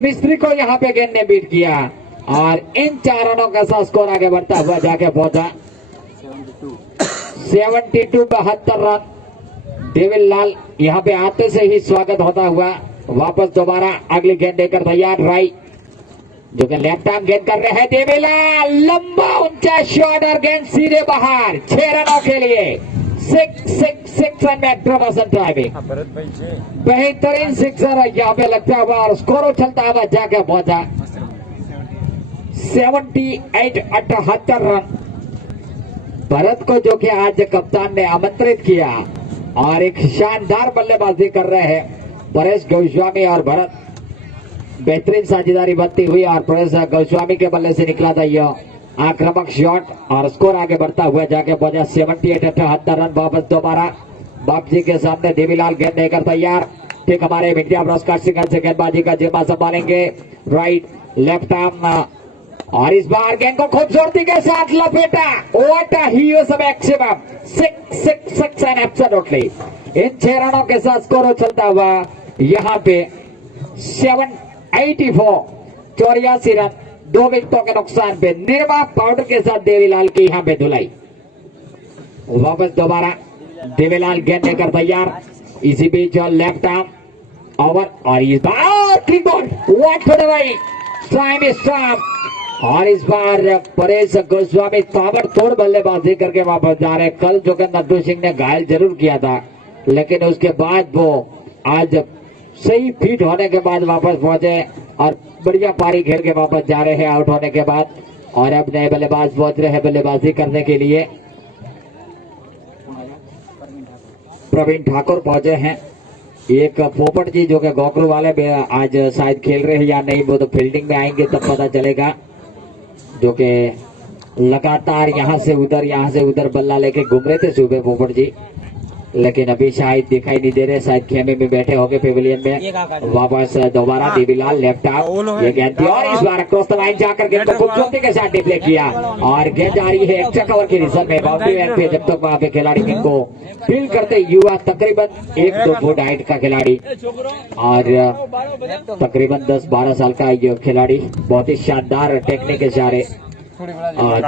मिस्त्री को यहाँ पे गेंद ने बीट किया और इन 4 रनों का साथ स्कोर आगे बढ़ता हुआ जाके पहुंचा 72 रन। डेविल लाल यहाँ पे आते से ही स्वागत होता हुआ वापस दोबारा अगली गेंद देकर तैयार। राई जो कि लेफ्ट आर्म गेंद कर रहे हैं डेविल लाल, लंबा ऊंचा शॉट और गेंद सीधे बाहर 6 रनों के लिए 6 रन में प्रोमोशन ड्राइविंग। बेहतरीन सिक्सर यहाँ पे लगता हुआ और स्कोर चलता हुआ जाके पहुंचा 78 रन। भरत को जो कि आज कप्तान ने आमंत्रित किया और एक शानदार बल्लेबाजी कर रहे हैं परेश गोस्वामी और भरत। बेहतरीन साझेदारी बनती हुई और परेश गोस्वामी के बल्ले से निकला था यह आक्रामक शॉट और स्कोर आगे बढ़ता हुआ जाके पहुंचा 78 रन। वापस दोबारा बापजी के सामने देवीलाल गेंद देकर तैयार। ठीक हमारे मीडिया ब्रॉडकास्टिंग से गेंदबाजी का जिम्मा संभालेंगे राइट लेफ्ट आर्म और इस बार गेंद को खूबसूरती के साथ लपेटा। What a huge maximum 6 and absolutely in 6 रनों के साथ स्कोर चलता हुआ यहाँ पे 84 रन 2 विकेटों के नुकसान पे निर्मा पाउडर के साथ देवीलाल की यहाँ पे धुलाई। वापस दोबारा देवीलाल गेंद देकर तैयार। इसी बीच लेफ्ट आर्म ओवर और इस बार और इस बार परेश गोस्वामी ताबड़तोड़ बल्लेबाजी करके वापस जा रहे। कल जो कि नद्दू सिंह ने घायल जरूर किया था लेकिन उसके बाद वो आज सही फिट होने के बाद वापस पहुंचे और बढ़िया पारी खेल के वापस जा रहे हैं आउट होने के बाद। और अब नए बल्लेबाज पहुंच रहे हैं बल्लेबाजी करने के लिए। प्रवीण ठाकुर पहुंचे हैं। एक पोपट जी जो कि गोकरू वाले आज शायद खेल रहे हैं या नहीं, वो तो फील्डिंग में आएंगे तब पता चलेगा। जो कि लगातार यहाँ से उधर बल्ला लेके घूम रहे थे सुबह पोपट जी, लेकिन अभी शायद दिखाई नहीं दे रहे, शायद खेमे में बैठे होंगे पेविलियन में। वापस दोबारा देवीलाल लेफ्ट आर्म ये गेंद थी और इस बार क्रॉस द लाइन जाकर गेंद को खूबसूरती के साथ डिप्ले किया और गेंद जा रही है एक्स्ट्रा कवर की रिजल्ट में बाउंड्री लाइन पे। जब तक वहां पे खिलाड़ी गेंद को फील्ड करते युवा तकरीबन 1-2 फुट हाइट का खिलाड़ी और तकरीबन 10-12 साल का ये खिलाड़ी, बहुत ही शानदार टेक्निक के सहारे। और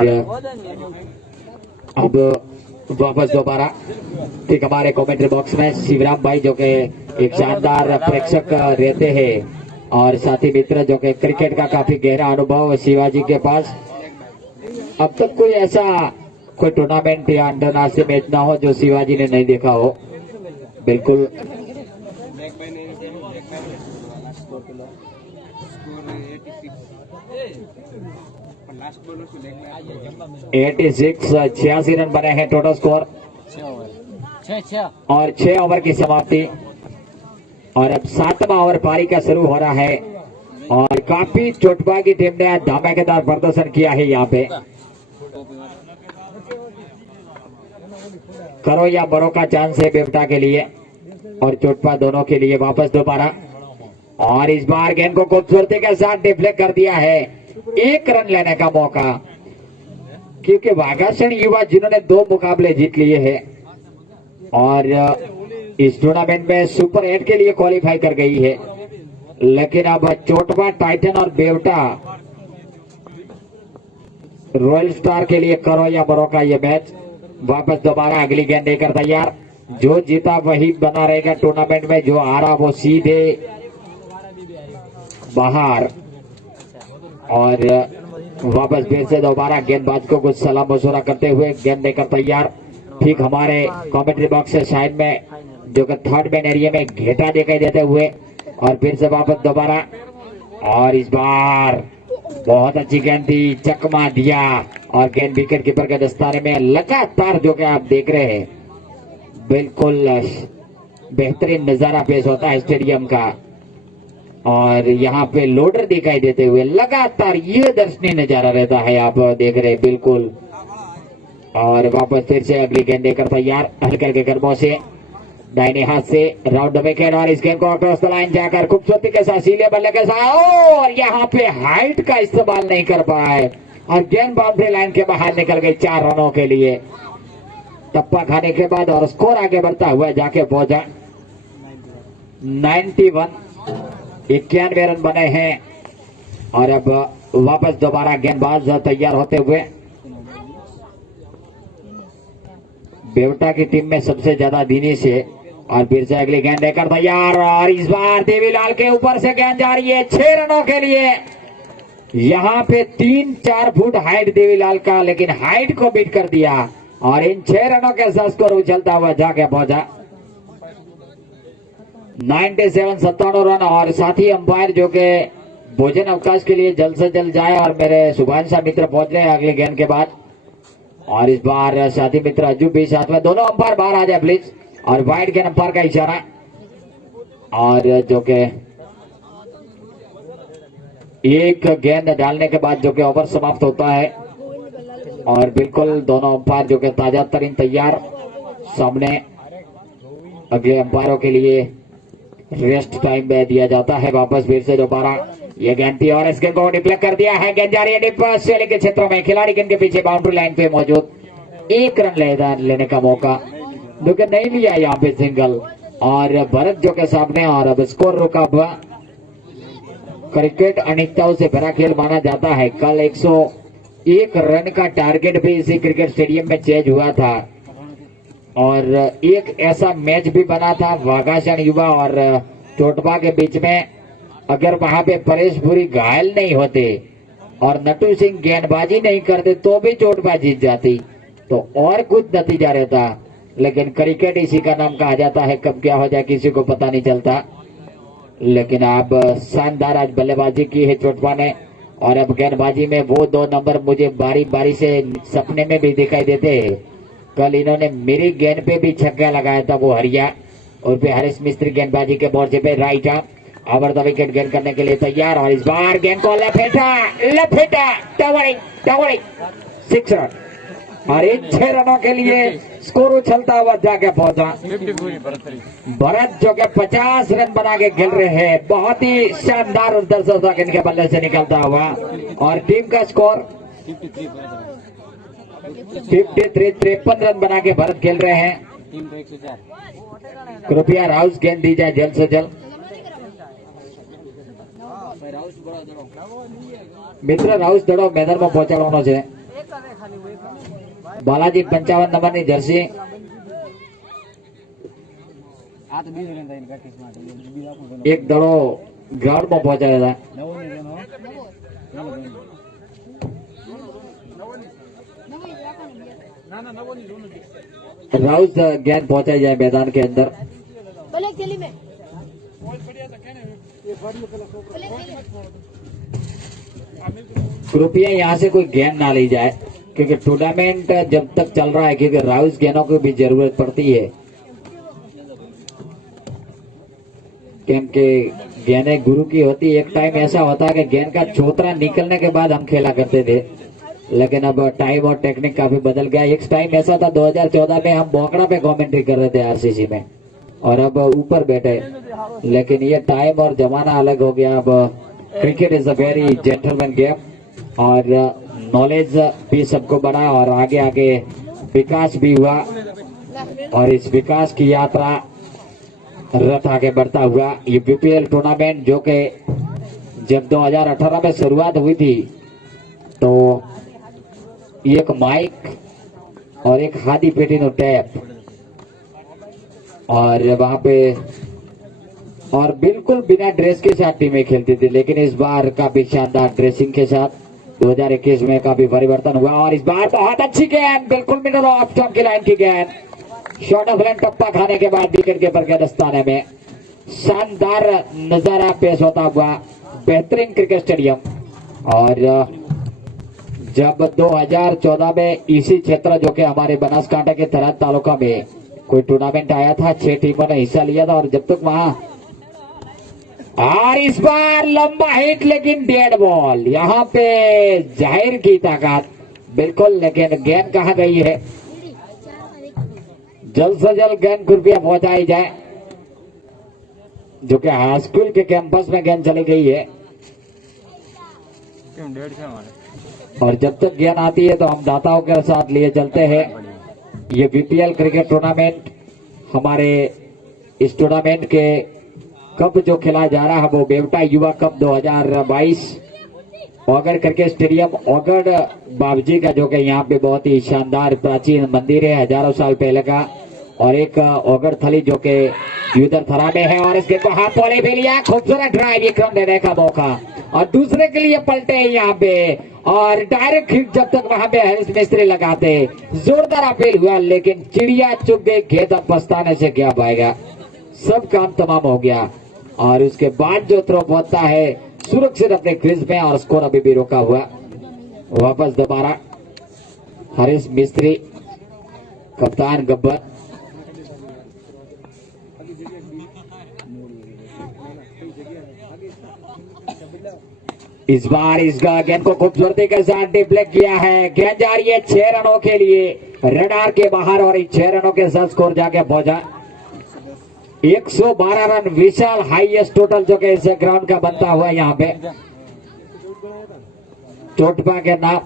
अब वापस दोबारा ठीक हमारे कमेंट्री बॉक्स में शिवराम भाई जो कि एक शानदार प्रेक्षक रहते हैं और साथी मित्र जो कि क्रिकेट का काफी गहरा अनुभव शिवाजी के पास। अब तक कोई ऐसा कोई टूर्नामेंट या अंतरराष्ट्रीय मैच ना हो जो शिवाजी ने नहीं देखा हो। बिल्कुल 86 रन बने हैं टोटल स्कोर और 6 ओवर की समाप्ति। और अब 7वां ओवर पारी का शुरू हो रहा है और काफी चोटबा की टीम ने धमाकेदार प्रदर्शन किया है। यहाँ पे करो या बरो का चांस है बेवटा के लिए और चोटपा दोनों के लिए। वापस दोबारा और इस बार गेंद को खूबसूरती के साथ डिफ्लेक्ट कर दिया है। 1 रन लेने का मौका, क्योंकि वाघासन युवा जिन्होंने 2 मुकाबले जीत लिए हैं और इस टूर्नामेंट में सुपर 8 के लिए क्वालिफाई कर गई है, लेकिन अब चोटवा टाइटन और बेवटा रॉयल स्टार के लिए करो या मरो का ये मैच। वापस दोबारा अगली गेंद देकर तैयार। जो जीता वही बना रहेगा टूर्नामेंट में, जो हारा वो सीधे बाहर। और वापस फिर से दोबारा गेंदबाज को कुछ सलाह मशवरा करते हुए गेंद देकर तैयार। ठीक हमारे कमेंट्री बॉक्स से साइड में जो कि थर्ड मैन एरिया में घेटा दिखाई देते हुए और फिर से वापस दोबारा और इस बार बहुत अच्छी गेंद थी, चकमा दिया और गेंद विकेट कीपर के दस्ताने में। लगातार जो कि आप देख रहे हैं बिल्कुल बेहतरीन नजारा पेश होता है स्टेडियम का और यहाँ पे लोडर दिखाई देते हुए लगातार ये दर्शनीय नजारा रहता है, आप देख रहे हैं बिल्कुल। और वापस फिर से अगली गेंद देकर तैयार हल्के हल्के कदमों से दाहिने हाथ से राउंड द विकेट और इस गेंद को अक्रॉस द लाइन जाकर खूबसूरती के साथ सीले बल्ले के साथ और यहाँ पे हाइट का इस्तेमाल नहीं कर पाए और गेंद बाउंड्री लाइन के बाहर निकल गई 4 रनों के लिए। टप्पा खाने के बाद और स्कोर आगे बढ़ता हुआ जाके पहुंचा 91 91 रन बने हैं और अब वापस दोबारा गेंदबाज तैयार होते हुए। बेवटा की टीम में सबसे ज्यादा दिनेश है और फिर से अगली गेंद लेकर तैयार और इस बार देवीलाल के ऊपर से गेंद जा रही है 6 रनों के लिए। यहाँ पे 3-4 फुट हाइट देवीलाल का, लेकिन हाइट को बीट कर दिया और इन 6 रनों के साथ स्कोर उछलता हुआ जाके पहुंचा 97 रन। और साथी अंपायर जो के भोजन अवकाश के लिए जल्द से जल्द जाए और मेरे शुभांशा मित्र पहुंच रहे हैं अगली गेंद के बाद। और इस बार साथी मित्र अजू भी साथ में, दोनों अंपायर बाहर आ जाए प्लीज। और वाइड गेंद अंपायर का इशारा और जो के एक गेंद डालने के बाद जो कि ओवर समाप्त होता है। और बिल्कुल दोनों अंपायर जो कि ताजा तरीन तैयार, सामने अगले अंपायरों के लिए रेस्ट टाइम में दिया जाता है। वापस फिर से दोबारा ये गेंद थी और इस गेंद को डिप्लेक्ट कर दिया है। गेंद जा रही है डीप स्वेलिंग के क्षेत्रों में, खिलाड़ी गेंद के पीछे बाउंड्री लाइन पे मौजूद, 1 रन लेने का मौका लेकिन नहीं लिया यहाँ पे सिंगल। और भरत जो के सामने और अब स्कोर रुका हुआ। क्रिकेट अनिश्चितताओं से भरा खेल माना जाता है। कल 101 रन का टारगेट भी इसी क्रिकेट स्टेडियम में चेंज हुआ था और एक ऐसा मैच भी बना था वाघासन युवा और चोटपा के बीच में। अगर वहां पे परेश पुरी घायल नहीं होते और नटू सिंह गेंदबाजी नहीं करते तो भी चोटपा जीत जाती, तो और कुछ नतीजा रहता। लेकिन क्रिकेट इसी का नाम कहा जाता है, कब क्या हो जाए किसी को पता नहीं चलता। लेकिन अब शानदार आज बल्लेबाजी की है चोटपा ने और अब गेंदबाजी में वो 2 नंबर मुझे बारी बारी से सपने में भी दिखाई देते हैं। कल इन्होंने मेरी गेंद पे भी छक्का लगाया था, वो हरिया और फिर हरीश मिस्त्री गेंदबाजी के मोर्चे पे right arm over the wicket गेंद करने के लिए तैयार। और इस बार गेंद को लपेटा टवरी 6 रन और इन 6 रनों के लिए स्कोर उछलता हुआ जाके पहुंचा। भरत जो के 50 रन बना के खेल रहे हैं, बहुत ही शानदार दर्शक इनके बल्ले से निकलता हुआ। और टीम का स्कोर 53 रन बना के भरत खेल रहे हैं। कृपया राउस गेंद दी जाए जल्द से जल्द। मित्र राउस दड़ो मैदान में पहुंचाड़ो છે। बालाजी 55 नंबरनी जर्सी एक दड़ो ग्राउंड में पहुंचाया था। राउस गेंद पहुंचाई जाए मैदान के अंदर। कृपया यहाँ से कोई गेंद ना ली जाए क्योंकि टूर्नामेंट जब तक चल रहा है, क्योंकि राउस गेंदों की भी जरूरत पड़ती है, क्योंकि गेंदें गुरु की होती है। एक टाइम ऐसा होता है कि गेंद का चौतरा निकलने के बाद हम खेला करते थे, लेकिन अब टाइम और टेक्निक काफी बदल गया। एक टाइम ऐसा था 2014 में हम बोकड़ा पे कमेंट्री कर रहे थे आरसीसी में और अब ऊपर बैठे, लेकिन ये टाइम और जमाना अलग हो गया। अब cricket is a very gentleman game और नॉलेज भी सबको बढ़ा और आगे आगे विकास भी हुआ और इस विकास की यात्रा रथ आगे बढ़ता हुआ। ये बीपीएल टूर्नामेंट जो कि जब 2018 में शुरुआत हुई थी तो एक माइक और एक हादी पेटी नो टैप और वहां पे और बिल्कुल बिना ड्रेस के साथ टीमें खेलती थी, लेकिन इस बार काफी शानदार ड्रेसिंग के साथ 2021 में काफी परिवर्तन हुआ। और इस बार बहुत अच्छी गेंद, बिल्कुल मिडल ऑफ स्टंप की लाइन की गेंद, शॉर्ट ऑफ लाइन टप्पा खाने के बाद विकेट कीपर के दस्ताने में शानदार नजारा पेश होता हुआ बेहतरीन क्रिकेट स्टेडियम। और जब 2014 में इसी क्षेत्र जो कि हमारे बनासकांठा के थराद तालुका में कोई टूर्नामेंट आया था, 6 टीमों ने हिस्सा लिया था और जब तक वहां और इस बार लंबा हिट लेकिन डेड बॉल, यहाँ पे जाहिर की ताकत बिल्कुल, लेकिन गेंद कहाँ गई है? जल्द से जल्द गेंद कृपया पहुंचाई जाए, जो कि हाई स्कूल के कैंपस में गेंद चली गई है। और जब तक गेंद आती है तो हम दाताओं के साथ लिए चलते हैं। ये बीपीएल क्रिकेट टूर्नामेंट हमारे इस टूर्नामेंट के कप जो खिलाया जा रहा है वो बेवटा युवा कप 2022 ओगढ़ करके स्टेडियम ओगढ़ बाबजी का, जो कि यहाँ पे बहुत ही शानदार प्राचीन मंदिर है, हजारों साल पहले का। और एक ओगढ़ थली जो कि युद्धर थरा में है, और इसके को हाथ वाले भी लिया, खूबसूरत ड्राइव विक्रम देने का मौका, और दूसरे के लिए पलटे यहाँ पे, और डायरेक्ट हिट जब तक वहां पे हरीश मिस्त्री लगाते, जोरदार अपील हुआ, लेकिन चिड़िया चुग गई खेत, अब पछताने से क्या पाएगा, सब काम तमाम हो गया। और उसके बाद जो थ्रो पहुंचता है सुरक्षित अपने क्रीज में, और स्कोर अभी भी रोका हुआ। वापस दोबारा हरीश मिस्त्री, कप्तान गब्बर, इस बार इस गेंद को खूबसूरती के साथ डिफ्लेक्ट किया है। गेंद जा रही है 6 रनों के लिए रडार के बाहर, और इन 6 रनों के साथ स्कोर जाके पहुंचा 112 रन, विशाल हाईएस्ट टोटल जो कि इस ग्राउंड का बनता हुआ यहाँ पे। चोटपा के नाम,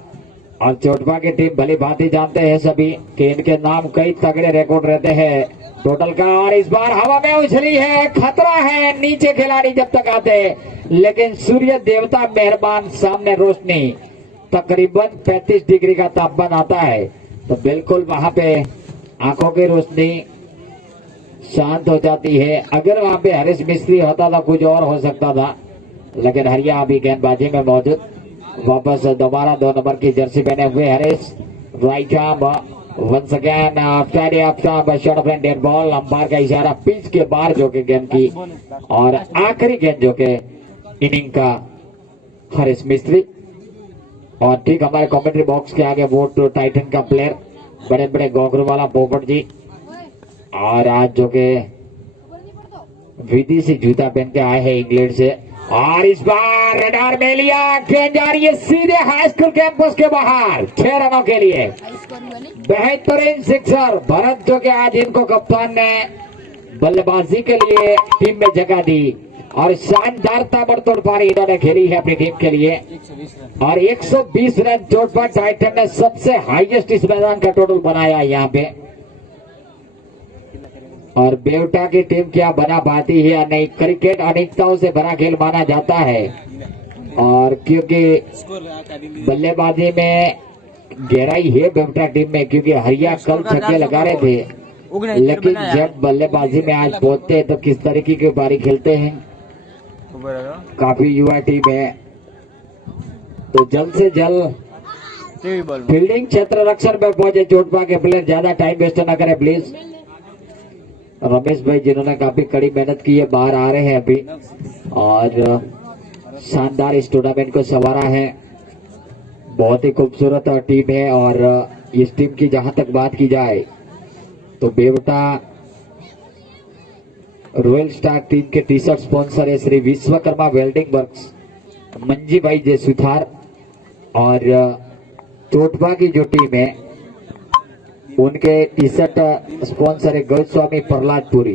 और चोटपा की टीम भली भांति जानते हैं सभी कि इनके नाम कई तगड़े रिकॉर्ड रहते हैं टोटल का। और इस बार हवा में उछली है, खतरा है, नीचे खिलाड़ी जब तक आते, लेकिन सूर्य देवता मेहरबान, सामने रोशनी, तकरीबन 35 डिग्री का तापमान आता है, तो बिल्कुल वहां पे आंखों की रोशनी शांत हो जाती है। अगर वहां पे हरीश मिस्त्री होता था कुछ और हो सकता था, लेकिन हरिया अभी गेंदबाजी में मौजूद। वापस दोबारा 2 नंबर की जर्सी पहने हुए Harish, right arm once again Friday after shot off dead ball, umpire का इशारा पिच के बाहर जो कि गेंद की, और आखिरी गेंद जो कि इनिंग का हरीश मिस्त्री। और ठीक हमारे कमेंट्री बॉक्स के आगे वो तो टाइटन का प्लेयर, बड़े बड़े गोगरू वाला पोपट जी, और आज जो के विदेशी जूता पहन के आए हैं इंग्लैंड से, और इस बार रडार में लिया, गेंद जा रही है सीधे हाई स्कूल कैंपस के बाहर 6 रनों के लिए। बेहतरीन सिक्सर भरत जो कि आज इनको कप्तान ने बल्लेबाजी के लिए टीम में जगह दी, और शानदार ताबड़तोड़ पारी इन्होंने खेली है अपनी टीम के लिए, और 120 रन चोटपा टाइटन ने सबसे हाईएस्ट इस मैदान का टोटल बनाया यहाँ पे। और बेवटा की टीम क्या बना पाती है या नहीं, क्रिकेट अनेकताओं से भरा खेल माना जाता है, और क्योंकि बल्लेबाजी में गहराई है बेवटा टीम में, क्योंकि हरिया कल छक्के लगा रहे थे, लेकिन जब बल्लेबाजी में आज पहुंचते हैं तो किस तरीके की पारी खेलते हैं। काफी युवा टीम है, तो जल्द से जल्द फील्डिंग क्षेत्र रक्षण में पहुंचे चोटपा के प्लेयर, ज्यादा टाइम वेस्ट न करें प्लीज। रमेश भाई जिन्होंने काफी कड़ी मेहनत की है बाहर आ रहे हैं अभी, और शानदार इस टूर्नामेंट को संवारा है। बहुत ही खूबसूरत टीम है, और इस टीम की जहां तक बात की जाए तो बेवटा रॉयल स्टार टीम के टी शर्ट स्पॉन्सर है श्री विश्वकर्मा वेल्डिंग वर्क्स, मंजी भाई जय सुथार, और चोटपा की जो टीम है उनके टी शर्ट स्पॉन्सर है गोस्वामी प्रहलादपुरी।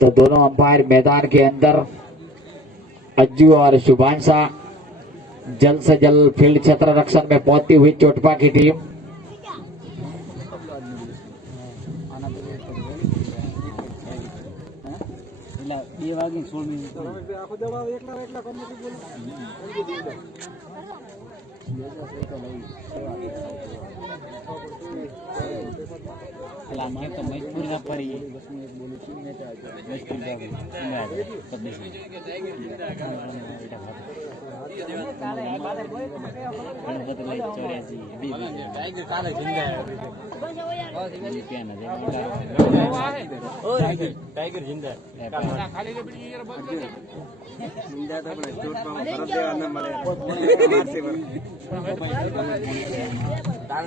तो दोनों अंपायर मैदान के अंदर, अज्जू और शुभांशा, जल्द से जल्द फील्ड क्षेत्र रक्षण में पहुंचती हुई चोटपा की टीम। टाइगर जिंदा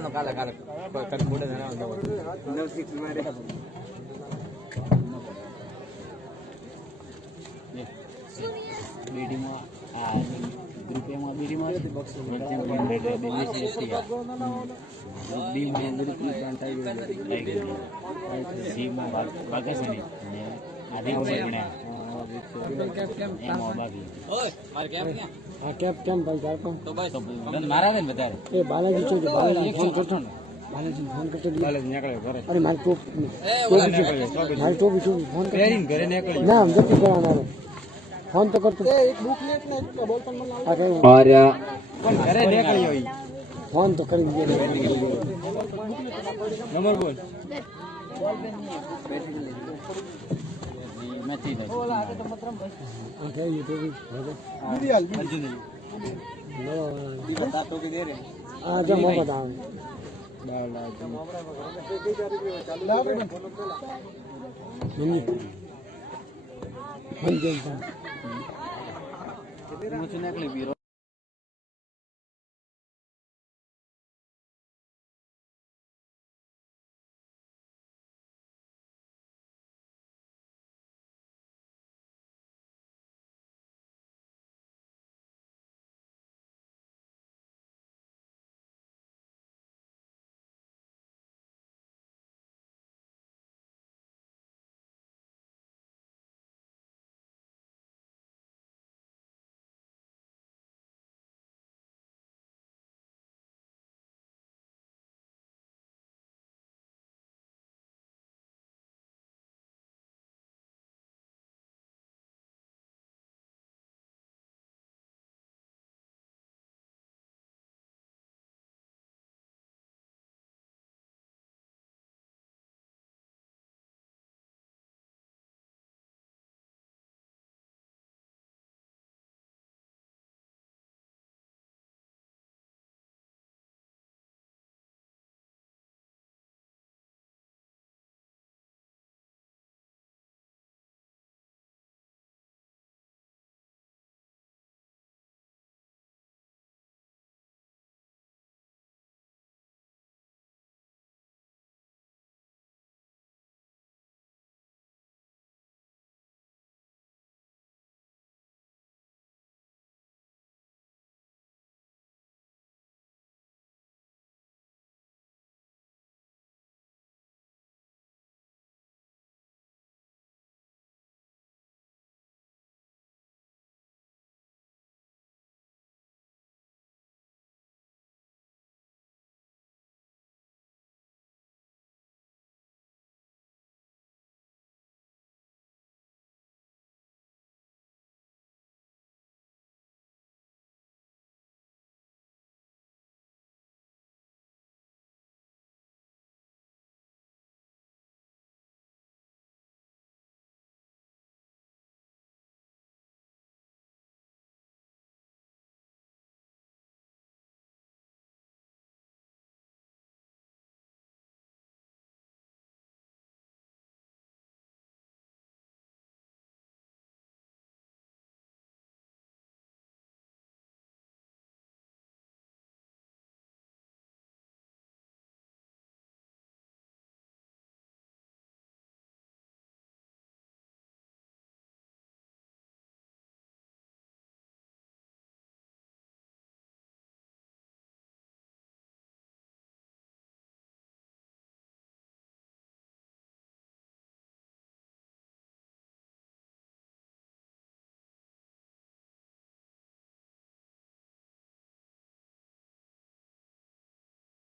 काला काला बालाजी बालाजी फोन करता फोन करते अरे मारी टोपी फोन कर ना हम जब कराना है फोन तो करते एक बुक ले और फोन तो करेंगे नंबर बोल ये तो भी बता तो कि दे रहे आज मैं बताऊं मुझे निकले भी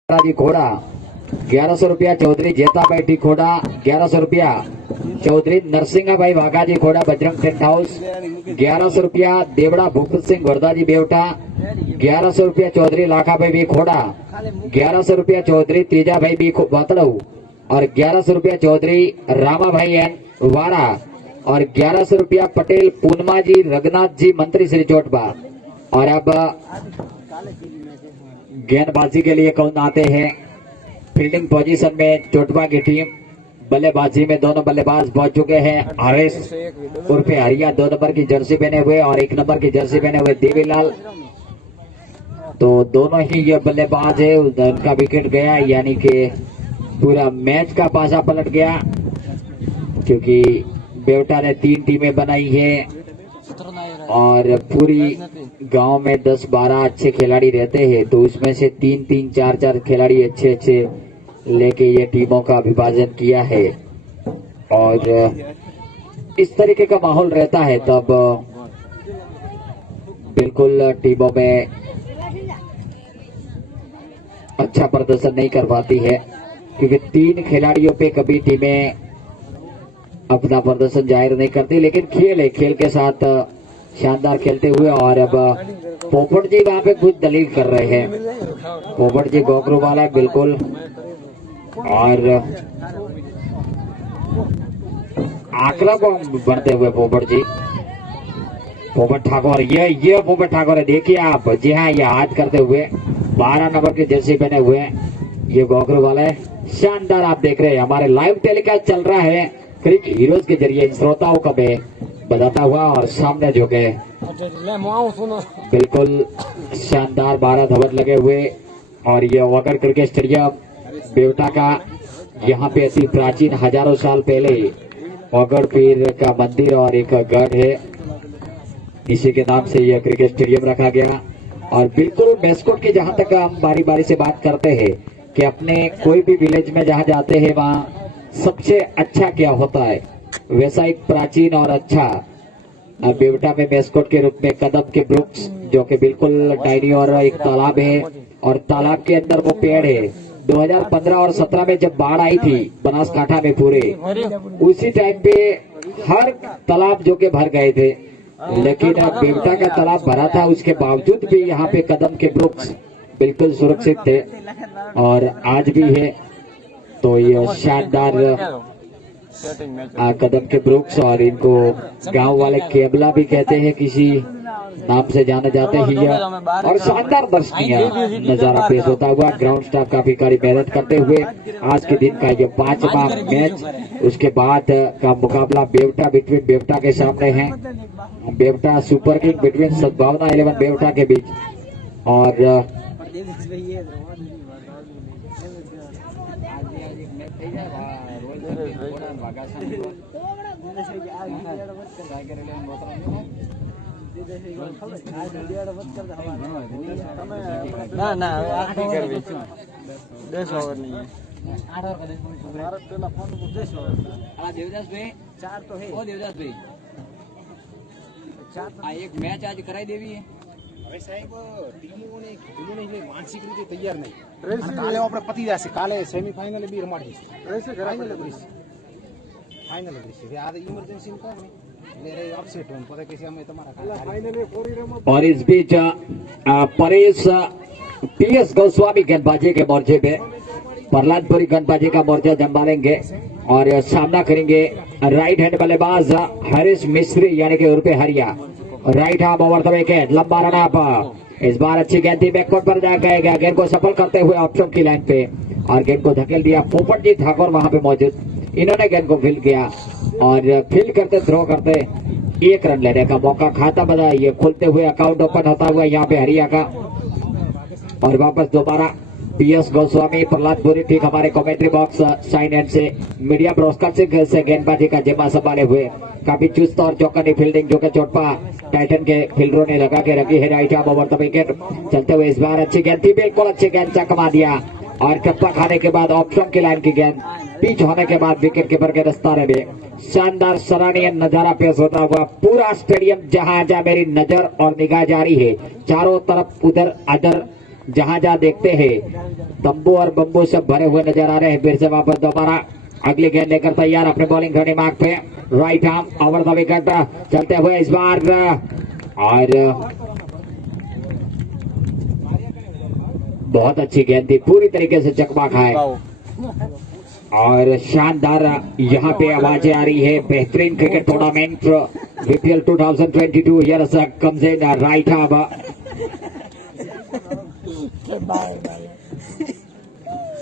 जी घोड़ा 1100 रुपया चौधरी जेता बैठी घोड़ा 1100 रुपया चौधरी नरसिंहा भाई वाघा जी घोड़ा बजरंग टेंट हाउस 1100 रुपया देवड़ा भूपत सिंह वर्धा जी बेवटा 1100 रुपया चौधरी लाखा भाई भी घोड़ा 1100 रुपया चौधरी तेजा भाई भी बातड़ऊ और 1100 रुपया चौधरी रामा भाई एन वारा और 1100 रुपया पटेल पूनमा जी रघुनाथ जी मंत्री श्री चोटबा। और अब गेंदबाजी के लिए कौन आते हैं? फील्डिंग पोजीशन में चोटबा की टीम, बल्लेबाजी में दोनों बल्लेबाज पहुंच चुके हैं। हरीश उर्फे हरिया 2 नंबर की जर्सी पहने हुए और 1 नंबर की जर्सी पहने हुए देवीलाल, तो दोनों ही ये बल्लेबाज है। उनका विकेट गया, यानी कि पूरा मैच का पासा पलट गया, क्योंकि बेवटा ने 3 टीमें बनाई है और पूरी गांव में 10-12 अच्छे खिलाड़ी रहते हैं, तो उसमें से 3-3, 4-4 खिलाड़ी अच्छे लेके ये टीमों का विभाजन किया है। और इस तरीके का माहौल रहता है तब बिल्कुल टीमों में अच्छा प्रदर्शन नहीं कर पाती है, क्योंकि 3 खिलाड़ियों पे कभी टीमें अपना प्रदर्शन जाहिर नहीं करती, लेकिन खेल है, खेल के साथ शानदार खेलते हुए। और अब पोपट जी वहां पे कुछ दलील कर रहे हैं, पोपट जी गोगरू वाला बिल्कुल, और आंकड़ा को बढ़ते हुए पोपट जी, पोपट ठाकुर, ये पोपट ठाकुर है, देखिए आप, जी हाँ, ये हाथ करते हुए 12 नंबर की जर्सी पहने हुए ये गोगरू वाले, शानदार आप देख रहे हैं। हमारे लाइव टेलीकास्ट चल रहा है क्रिकेट हीरोज के जरिए श्रोताओं का मैं बताता हुआ, और सामने जो के बिल्कुल शानदार 12 धवल लगे हुए। और ये वागर क्रिकेट स्टेडियम बेवटा का, यहाँ पे अति प्राचीन हजारों साल पहले वागर पीर का मंदिर और एक गढ़ है, इसी के नाम से यह क्रिकेट स्टेडियम रखा गया। और बिल्कुल मैस्कोट की जहां तक हम बारी बारी से बात करते हैं कि अपने कोई भी विलेज में जहां जाते हैं वहां सबसे अच्छा क्या होता है, वैसा एक प्राचीन और अच्छा बेवटा में मैस्कोट के रूप में कदम के वृक्ष, जो कि बिल्कुल टाइनी, और एक तालाब है, और तालाब के अंदर वो पेड़ है। 2015 और 17 में जब बाढ़ आई थी बनासकांठा में पूरे, उसी टाइम पे हर तालाब जो के भर गए थे, लेकिन बेवटा का तालाब भरा था, उसके बावजूद भी यहाँ पे कदम के वृक्ष बिल्कुल सुरक्षित थे और आज भी है। तो ये शानदार कदम के वृक्ष, और इनको गांव वाले केबला भी कहते हैं, किसी नाम से जाने जाते ही है। और शानदार दर्शनीय नजारा पेश होता हुआ, ग्राउंड स्टाफ काफी कड़ी मेहनत करते हुए आज के दिन का ये 5वां मैच, उसके बाद का मुकाबला बेवटा बिटवीन बेवटा के सामने है, बेवटा सुपर किंग बिटवीन सद्भावना 11 बेवटा के बीच। और ना ना आखिरी कर भी 10 ओवर नहीं है। देवदास भाई 4 तो है। ओ देवदास भाई 4 एक मैच आज कराई देवी है। હવે સાહેબ ટીમોને માનસિક રીતે તૈયાર નહીં, કાલે આપણે પતી જશે, કાલે સેમીફાઇનલ બી રમાડી ફાઇનલ કરીશું આ ઇમરજન્સી નું કામ મેરે અપસેટ હોમ પता कैसे અમે તમારા ફાઇનલ। और इस बीच परेश PS गोस्वामी गेंदबाजी के मोर्चे पे प्रहलादपुरी गेंदबाजी का मोर्चा जमालेंगे और सामना करेंगे राइट हैंड बल्लेबाज हरीश मिस्त्री यानी कि उर्फे हरिया। Right arm over the wicket, लंबा रन अप, इस बार अच्छी गेंद थी, बैककोर्ट पर जा गएगा, गेंद को सफल करते हुए ऑप्शन की लाइन पे और गेंद को धकेल दिया। पोपट जी ठाकुर वहां पे मौजूद, इन्होंने गेंद को फील्ड किया और फील्ड करते थ्रो करते 1 रन लेने का मौका खाता बना। ये खुलते हुए अकाउंट ओपन होता हुआ यहाँ पे हरिया का, और वापस दोबारा PS गोस्वामी प्रहलादपुरी ठीक हमारे कमेंट्री बॉक्स साइन एंड से मीडिया ब्रॉडकास्टिंग से गेंदबाजी का जिम्मा संभाले हुए काफी चुस्त और चौकनी फील्डिंग जो कि चोटपा टाइटन के फील्डरों ने लगा के रखी है। Right arm over the wicket चलते हुए इस बार अच्छी गेंद थी, बिल्कुल अच्छी गेंद चकमा दिया और टप्पा खाने के बाद ऑप्शन की लाइन की गेंद पिच होने के बाद विकेट कीपर के रस्तारे में शानदार सराहनीय नजारा पेश होता हुआ। पूरा स्टेडियम जहां जहां मेरी नजर और निगाह जारी है, चारों तरफ उधर अदर जहां जहां देखते हैं तंबू और बम्बू सब भरे हुए नजर आ रहे हैं। फिर से वापस दोबारा अगली गेंद लेकर तैयार अपने बॉलिंग करने मार्ग पे, right arm over the wicket चलते हुए इस बार और बहुत अच्छी गेंद थी, पूरी तरीके से चकमा खाए और शानदार यहाँ पे आवाजें आ रही है। बेहतरीन cricket tournament VPL 2022 here comes in right arm.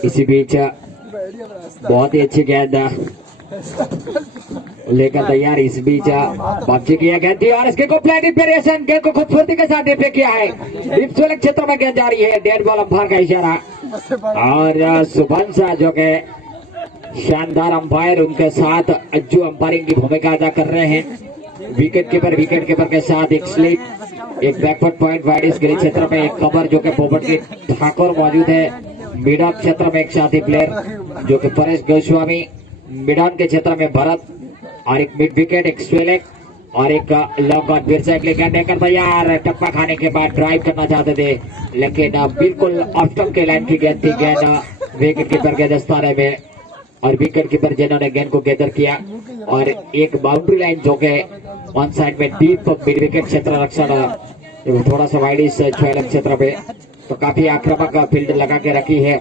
इसी बीच बहुत ही अच्छी गेंद लेकर तैयार, इस बीच वापसी किया गेंद थी और इसके को प्लेटिंग वेरिएशन गेंद को खूबसूरती के साथ डिप्ले किया है। डीप स्विंग क्षेत्र में गेंद जा रही है, डेड बॉल अंपायर का इशारा और सुभन शाह जो के शानदार अंपायर उनके साथ अज्जू अंपायरिंग की भूमिका अदा कर रहे हैं। विकेट कीपर के साथ एक स्लिप, एक बैकवर्ड पॉइंट वाइड इस गिरी क्षेत्र में एक कवर जो कि पोपट के ठाकुर मौजूद है। मिड ऑफ क्षेत्र में एक साथी प्लेयर जो कि परेश गोस्वामी, मिड ऑन के क्षेत्र में भरत और एक मिड विकेट एक स्वेलेक और एक लॉन्ग ऑन फिर से अगले गेंद लेकर तैयार। टप्पा खाने के बाद ड्राइव करना चाहते थे, लेकिन बिल्कुल ऑफ स्टंप के लाइन की गेंद थी। गेंद विकेट कीपर के दस्ताने में और विकेट कीपर जिन्होंने गेंद को गैदर किया और एक बाउंड्री लाइन जो के ऑन साइड में डीप मिड विकेट क्षेत्र रक्षण थोड़ा सा वाइड इस छह क्षेत्र पे, तो काफी आक्रामक फील्ड लगा के रखी है।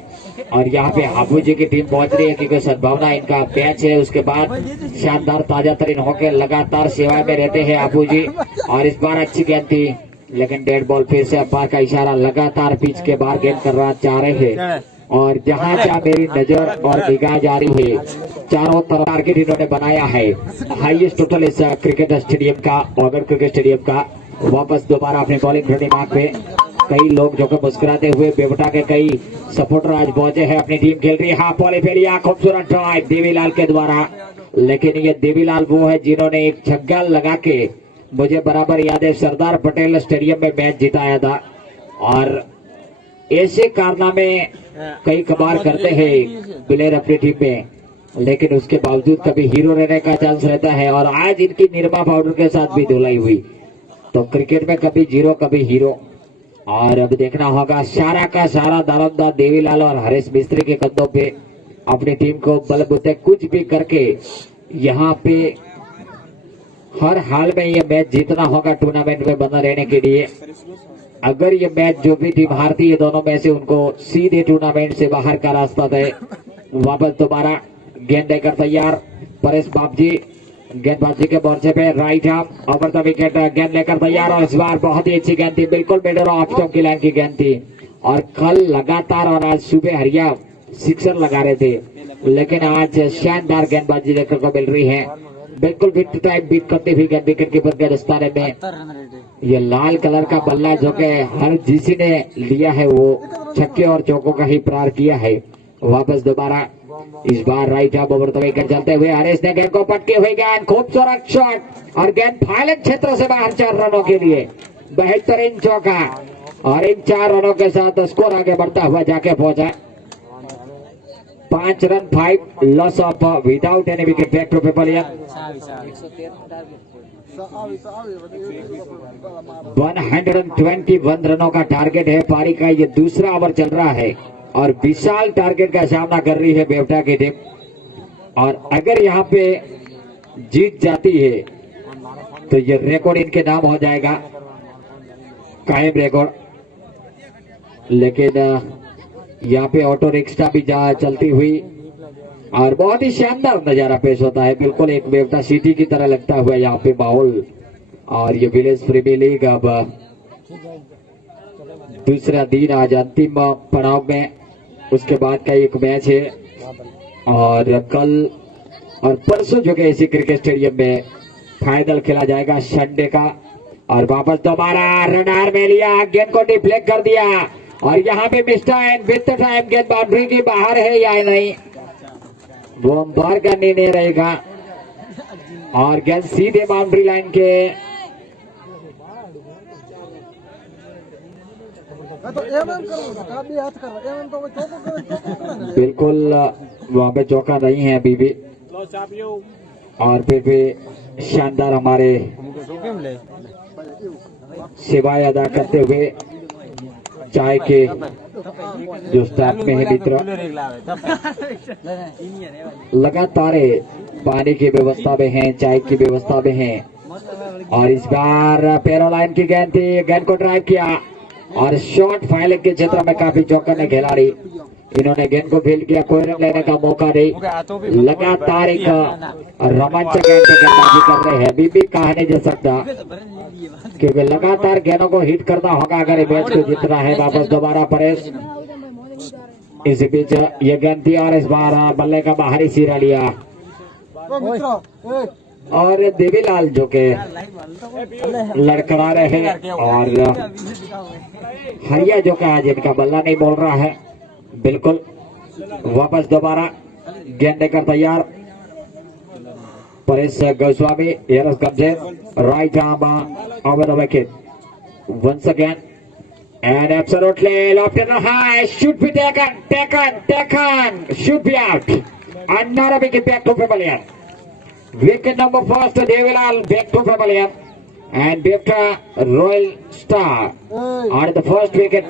और यहाँ पे हाबू जी की टीम पहुंच रही है क्योंकि सद्भावना इनका मैच है। उसके बाद शानदार ताजा तरीन होकर लगातार सेवा में रहते हैं हाबू जी। और इस बार अच्छी गेंद थी, लेकिन डेड बॉल फिर से अंपायर का इशारा, लगातार पिच के बाहर गेंद करना चाह रहे हैं। और जहाँ जहाँ मेरी नजर और निगाह जा रही है, चारों तरफ टारगेट इन्होंने बनाया है। हाईएस्ट टोटल इस क्रिकेट स्टेडियम का, ओगड़ क्रिकेट स्टेडियम का। वापस दोबारा अपने बॉलिंग खड़ी मार्ग पे कई लोग जो कि मुस्कुराते हुए बेवटा के कई सपोर्टर आज पहुंचे हैं। अपनी टीम खेल रही है। हाफ बॉल फेरिया, खूबसूरत ड्राइव देवीलाल के द्वारा, लेकिन ये देवीलाल वो है जिन्होंने एक छक्का लगा के, मुझे बराबर याद है, सरदार पटेल स्टेडियम में मैच जिताया था। और ऐसे कारनामे कई कबार करते हैं प्लेयर अपनी टीम में, लेकिन उसके बावजूद कभी हीरो रहने का चांस रहता है। और आज इनकी निरमा पाउडर के साथ भी धुलाई हुई, तो क्रिकेट में कभी जीरो कभी हीरो। और अब देखना होगा सारा का सारा दारोमदार देवीलाल और हरीश मिस्त्री के कंधों पे अपनी टीम को बलबूते कुछ भी करके यहाँ पे हर हाल में ये मैच जीतना होगा टूर्नामेंट में बना रहने के लिए। अगर ये मैच जो भी टीम हारती है दोनों में से, उनको सीधे टूर्नामेंट से बाहर का रास्ता तय। वापस दोबारा गेंद देकर तैयार परेश बाबजी, गेंदबाजी के मोर्चे पे right arm over the wicket, गेंद लेकर तैयार। और इस बार बहुत ही अच्छी गेंद थी, बिल्कुल मिडल ऑफ स्टंप की लाइन की गेंद थी। और कल लगातार और आज सुबह हरिया सिक्सर लगा रहे थे, लेकिन आज शानदार गेंदबाजी देखने को मिल रही है। बिल्कुल बिट टाइम बीट करती हुई गेंद विकेट कीपर के दस्ताने में। ये लाल कलर का बल्ला जो कि हर जिसी ने लिया है वो छक्के और चौकों का ही प्रहार किया है। वापस दोबारा इस बार right arm over the wicket चलते हुए हरीश ने गेंद को पटकी हुई गेंद, खूबसूरत शॉट और गेंद फाइलिंग क्षेत्र से बाहर 4 रनों के लिए बेहतरीन चौका। और इन 4 रनों के साथ स्कोर आगे बढ़ता हुआ जाके पहुंचा 5 run 5 loss of without any wicket back to pavilion. 121 रनों का टारगेट है पारी का। ये दूसरा ओवर चल रहा है और विशाल टारगेट का सामना कर रही है बेवटा की टीम। और अगर यहाँ पे जीत जाती है तो ये रिकॉर्ड इनके नाम हो जाएगा, कायम रिकॉर्ड। लेकिन यहाँ पे ऑटो रिक्शा भी चलती हुई और बहुत ही शानदार नजारा पेश होता है। बिल्कुल एक बेवटा सिटी की तरह लगता हुआ यहाँ पे माहौल। और ये विलेज प्रीमियर लीग अब दूसरा दिन आज अंतिम पड़ाव में, उसके बाद का एक मैच है। और कल और परसों जो कि इसी क्रिकेट स्टेडियम में फाइनल खेला जाएगा संडे का। और वापस दोबारा रडार में लिया, गेंद को डिफ्लेक्ट कर दिया। और यहाँ पे मिस्टर विथ टाइम गेंद बाउंड्री की बाहर है या नहीं, वो अंपायर का निर्णय रहेगा। और गेंद सीधे बाउंड्री लाइन के बिल्कुल वहां पे चौका नहीं है अभी भी। और फिर भी शानदार हमारे सेवाएं अदा करते हुए चाय के जो स्टाफ में है मित्र, लगातार पानी की व्यवस्था में है, चाय की व्यवस्था में है। और इस बार पैरो लाइन की गेंद थी, गेंद को ड्राइव किया और शॉर्ट फाइलिंग के क्षेत्र में काफी चौकन्ने खिलाड़ी, इन्होंने गेंद को फील्ड किया, कोई रन लेने का मौका नहीं। लगातार एक रोमांचक गेंदबाजी कर रहे हैं, अभी भी कहा नहीं जा सकता क्योंकि लगातार गेंदों को हिट करना होगा अगर ये मैच को जीतना है। वापस दोबारा परेश, इसी बीच ये गेंद थी और इस बार बल्ले का बाहरी सिरा लिया। और देवीलाल जो के लड़खड़ा रहे हैं और हरिया जो का आज इनका बल्ला नहीं बोल रहा है बिल्कुल। वापस दोबारा गेंद देकर तैयार परेश गोस्वामी, एयरस कब्जे, right arm over the wicket once again and absolutely lofted and high, should be taken, should be out, another wicket back to Pavilion. Wicket number first, Devilal back to Pavilion and Bifta Royal Star on the first wicket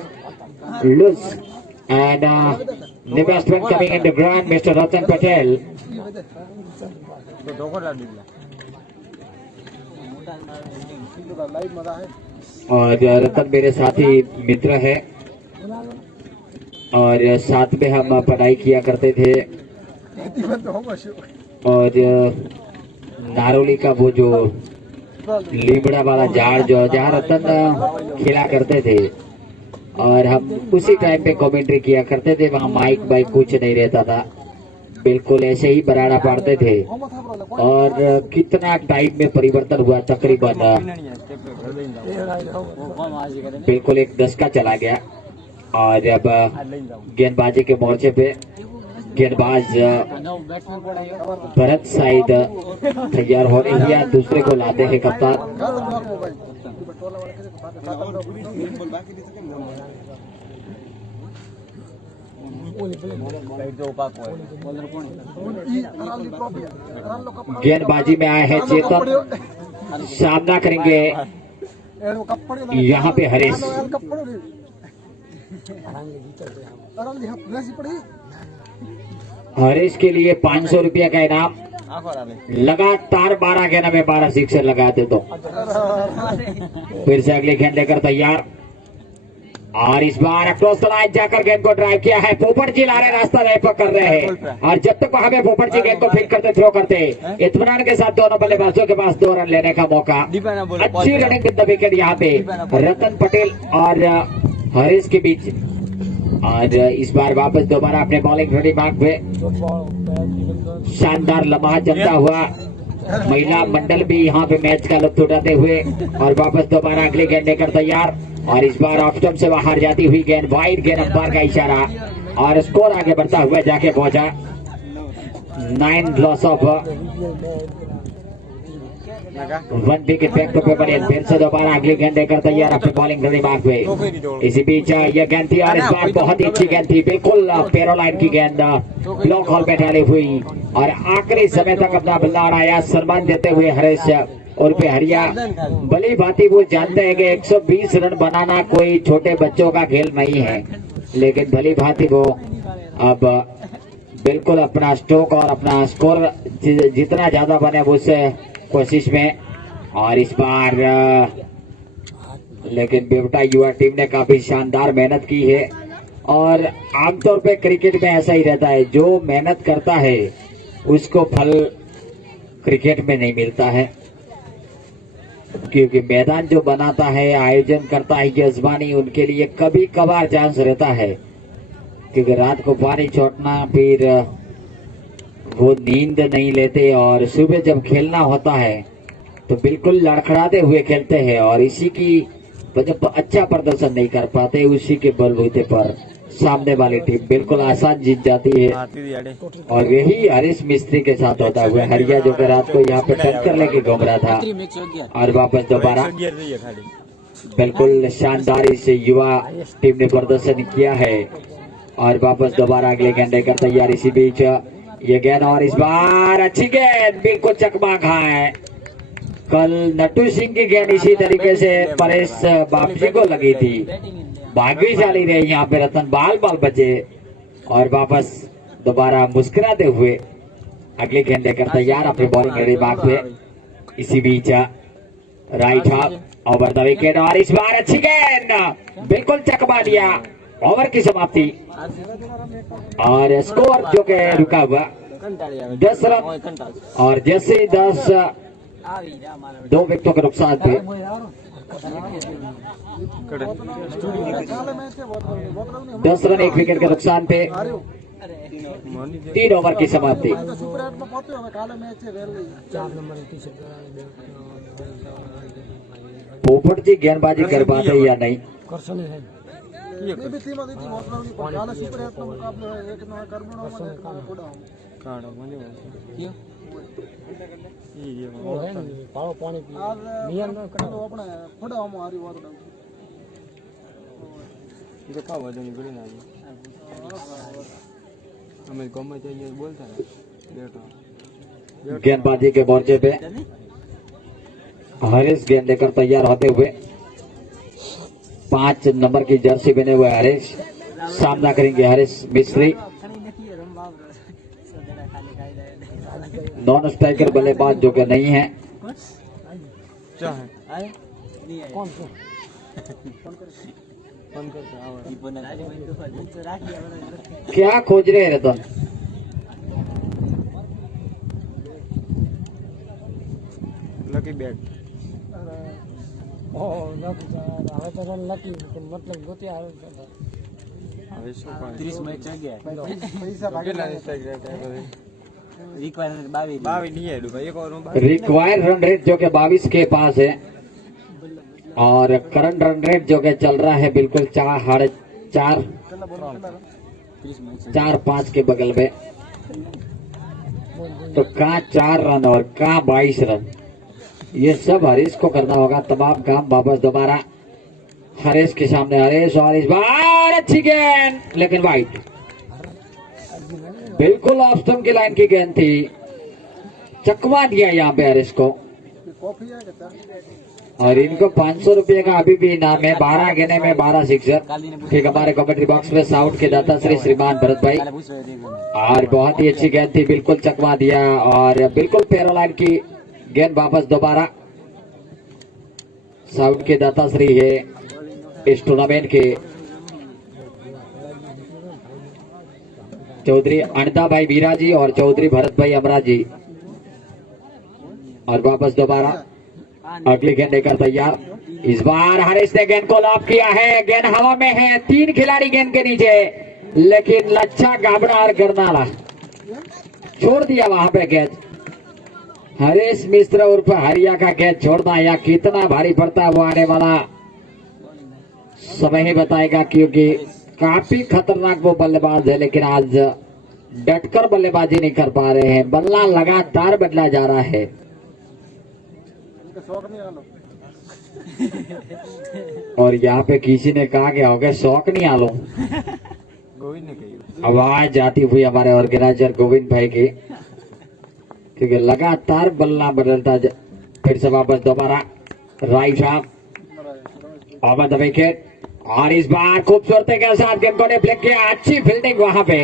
loose and the batsman coming in the ground, Mr. Ratan Patel. और रतन मेरे साथी मित्र है और साथ में हम पढ़ाई किया करते थे और नारोली का वो जो लीमड़ा वाला झाड़ जो जहाँ रतन खेला करते थे और हम उसी टाइम पे कमेंट्री किया करते थे। वहाँ माइक बाइक कुछ नहीं रहता था, बिल्कुल ऐसे ही बराड़ा पाड़ते थे और कितना टाइम में परिवर्तन हुआ, तकरीबन बिल्कुल एक दशका चला गया। और अब गेंदबाजी के मोर्चे पे गेंदबाज भरत साइड तैयार हो रही है, दूसरे को लाते हैं कप्तान। गेंदबाजी में आए हैं चेतन, सामना करेंगे यहाँ पे हरीश। हरीश के लिए 500 रुपया का इनाम, लगातार 12 गेंद में 12 सिक्सर लगाते तो। फिर से अगली गेंद लेकर तैयार और इस बार अक्रॉस द लाइन जाकर गेंद को ड्राइव किया है। पोपट जी ला रहे, रास्ता नहीं पकड़ रहे हैं और जब तक वहां में पोपट जी गेंद को फील्ड करते थ्रो करते, इत्मीनान के साथ दोनों बल्लेबाजों के पास 2 रन लेने का मौका। अच्छी रनिंग विद द विकेट यहाँ पे रतन पटेल और हरीश के बीच। और इस बार वापस दोबारा अपने बॉलिंग रेडी मार्क पे शानदार लम्हा जमता हुआ महिला मंडल भी यहाँ पे मैच का लुत्फ उठाते हुए और वापस दोबारा अगली गेंद लेकर तैयार। और इस बार ऑफ स्टंप से बाहर जाती हुई गेंद, वाइड गेंद, अंपायर का इशारा और स्कोर आगे बढ़ता हुआ जाके पहुंचा 9 loss of 1 wicket back to pavilion. फिर से दोबारा अगली गेंद लेकर तैयार अपने बॉलिंग रेडी मार्क पे। इसी बीच यह गेंद थी और इस बार बहुत ही अच्छी गेंद थी, बिल्कुल पेरो लाइन की गेंद ब्लॉक हॉल में डाली हुई और आखिरी समय तक अपना बल्ला उड़ाया, सम्मान देते हुए हरीश और पे हरिया। भली भांति वो जानते हैं कि 120 रन बनाना कोई छोटे बच्चों का खेल नहीं है, लेकिन भली भांति वो अब बिल्कुल अपना स्ट्रोक और अपना स्कोर जितना ज्यादा बने वो उससे कोशिश में। और इस बार लेकिन बेवटा युवा टीम ने काफी शानदार मेहनत की है और आमतौर पे क्रिकेट में ऐसा ही रहता है, जो मेहनत करता है उसको फल क्रिकेट में नहीं मिलता है, क्योंकि मैदान जो बनाता है, आयोजन करता है यजमानी, उनके लिए कभी कभार चांस रहता है, क्योंकि रात को पानी छोड़ना, फिर वो नींद नहीं लेते और सुबह जब खेलना होता है तो बिल्कुल लड़खड़ाते हुए खेलते हैं और इसी की वजह अच्छा प्रदर्शन नहीं कर पाते, उसी के बलबूते पर सामने वाली टीम बिल्कुल आसान जीत जाती है। और यही हरीश मिस्त्री के साथ होता हुआ हरिया, जो कि रात को यहाँ पे टक्कर लेके घूम रहा था और वापस दोबारा बिल्कुल शानदार इस युवा टीम ने प्रदर्शन किया है और वापस दोबारा अगले गेंद लेकर तैयार। इसी बीच ये गेंद और इस बार अच्छी गेंद, बिल्कुल चकमा खाए। कल नट्टू सिंह की गेंद इसी तरीके से परेश बापजी को लगी थी, भाग्यशाली रही यहाँ पे रतन, बाल बाल बचे और वापस दोबारा मुस्कुराते हुए अगली गेंद लेकर तैयार अपने बॉलिंग रेडी मार्क पे। इसी बीच right half over the wicket और इस बार अच्छी गेंद, बिल्कुल चकमा दिया। ओवर की समाप्ति और स्कोर जो के रुका हुआ 10 रन और जैसे 10 2 विकेटों के नुकसान पे 10 रन 1 विकेट के नुकसान पे 3 ओवर की समाप्ति। पोपट जी गेंदबाजी कर पाते या नहीं? गेंदबाजी के मोर्चे पे हरीश गेंद लेकर तैयार होते हुए 5 नंबर की जर्सी पहने हुए हरीश सामना करेंगे हरीश मिस्त्री। नॉन स्ट्राइकर बल्लेबाज जो कि नहीं है। कौन से क्या खोज रहे हैं रतन? લકી બેટ ઓ લકી હવે તો રન લકી મતલબ ગોતી આવે હવે શું પાણી 30 મેચ જગ્યા પૈસા કેટલા સ્ટ્રાઇક રેટ રિક્વાયરમેન્ટ 22 22 નહીં હેડું ભાઈ એક ઓવરમાં 22 रिक्वायर्ड रन रेट जो कि 22 के पास है और करंट रन रेट जो कि चल रहा है बिल्कुल 4.5 के बगल में। तो कहाँ 4 रन और कहाँ 22 रन, ये सब हरीश को करना होगा। तमाम काम वापस दोबारा हरीश के सामने। हरीश और इस बार अच्छी गेंद लेकिन वाइट, बिल्कुल ऑफ स्टंप की लाइन की गेंद थी। चकवा दिया यहाँ पे हरीश को और इनको 500 रुपए का अभी भी इनाम है। 12 गेंदे में 12 सिक्सर। ठीक हमारे कमेंट्री बॉक्स में साउट के दाता श्रीमान भरत भाई। और बहुत ही अच्छी गेंद थी, बिल्कुल चकवा दिया और बिल्कुल पैरो लाइन की गेंद वापस दोबारा। साउट के दाता श्री है इस टूर्नामेंट के चौधरी अनिता भाई वीरा जी और चौधरी भरत भाई अमरा जी। और वापस दोबारा अगली गेंद लेकर तैयार। इस बार हरीश ने गेंद को लॉक किया है। गेंद हवा में है, 3 खिलाड़ी गेंद के नीचे, लेकिन लच्छा गाबड़ा और गरनाला छोड़ दिया वहां पे गेंद। हरीश मिश्र उर्फ हरिया का गेंद छोड़ना या कितना भारी पड़ता है वो आने वाला समय ही बताएगा, क्योंकि काफी खतरनाक वो बल्लेबाज है। लेकिन आज डटकर बल्लेबाजी नहीं कर पा रहे हैं। बल्ला लगातार बदला जा रहा है। और यहाँ पे किसी ने कहा कि हो गया शौक नहीं आलो। ગોવિંદ ને કહ્યું आवाज जाती हुई हमारे ऑर्गेनाइजर गोविंद भाई की, क्योंकि लगातार बल्ला बदलता फिर से वापस दोबारा right half over the wicket. और इस बार खूबसूरती के साथ गेंद को डिफ्लेक्ट किया। अच्छी फील्डिंग वहां पे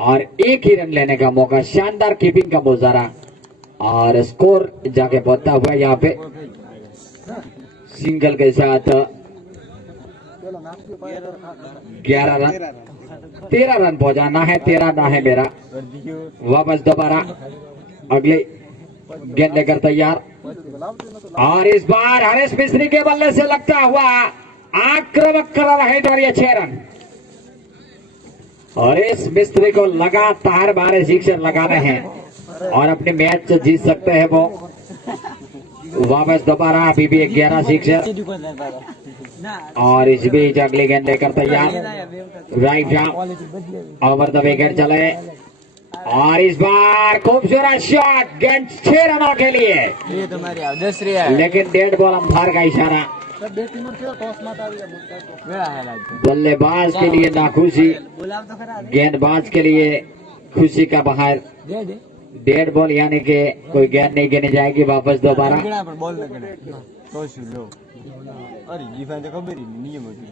और एक ही रन लेने का मौका। शानदार कीपिंग का मुजाहरा और स्कोर जाके पहुंचता हुआ यहाँ पे सिंगल के साथ 11 रन 13 रन पहुंचाना है। 13 ना है मेरा। वापस दोबारा अगले गेंद लेकर तैयार। और इस बार हरीश मिस्त्री के बल्ले से लगता हुआ आक्रामक कर रहे और ये 6 रन। हरीश मिस्त्री को लगातार 12 सिक्सर लगाने हैं और अपने मैच जीत सकते हैं वो। वापस दोबारा अभी भी 11 सिक्सर। और इस बीच अगली गेंद लेकर तैयार। राइट ओवर द विकेट चले। और इस बार खूबसूरत शॉट, गेंद 6 रनों के लिए, ये तुम्हारी अवदश्री है लेकिन डेड बॉल अंपायर का इशारा। मेरा है लाइक बल्लेबाज के लिए नाखुशी, गेंदबाज के लिए खुशी का बाहर। डेड बॉल यानी कि कोई गेंद नहीं गिनी जाएगी। वापस दोबारा ગણા પર બોલ લગણે તો શું લો અરે જીફાઈ તો ખબર ही नहीं नियम होती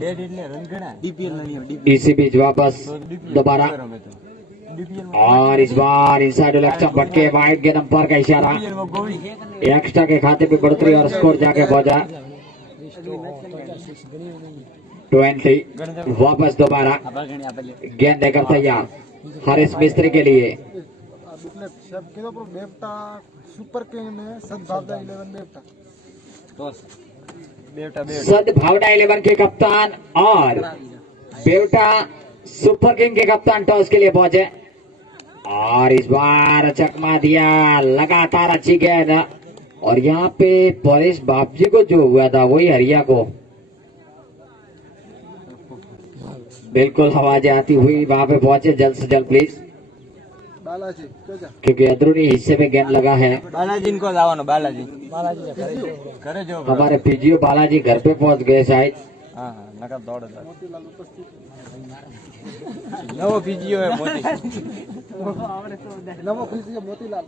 डेड એટલે રન ગણા ડીપીએલ ના નિયમ इसी बीच वापस दोबारा। ડીપીएल और इस बार इनसाइड इलेक्शन भटके वाइड गेंद अंपायर का इशारा। માં ગોવિંદ एक्स्ट्रा के खाते में बढ़ोतरी और स्कोर जाके पहुंचा 20। वापस दोबारा गेंद लेकर तैयार हरीश मिस्त्री के लिए। सुपर किंग में सद्भावना 11 बेवटा બેવટા બે सद्भावना 11 के कप्तान और बेवटा सुपर किंग के कप्तान टॉस के लिए पहुंचे। और इस बार चकमा दिया, लगातार अच्छी गेंद। और यहाँ पे परेश बापजी को जो हुआ था वही हरिया को बिल्कुल आवाजें आती हुई वहां पे पहुंचे। जल्द से जल्द प्लीज, बालाजी क्योंकि अंदरूनी हिस्से में गेंद लगा है। બાલાજી ને કો લાવવાનો બાલાજી बालाजी કરે જો हमारे पीजीओ बालाजी घर पे पहुंच गए शायद। હા હા नका दौड़ नवो फीजियो है मोती नवो फीजियो मोतीलाल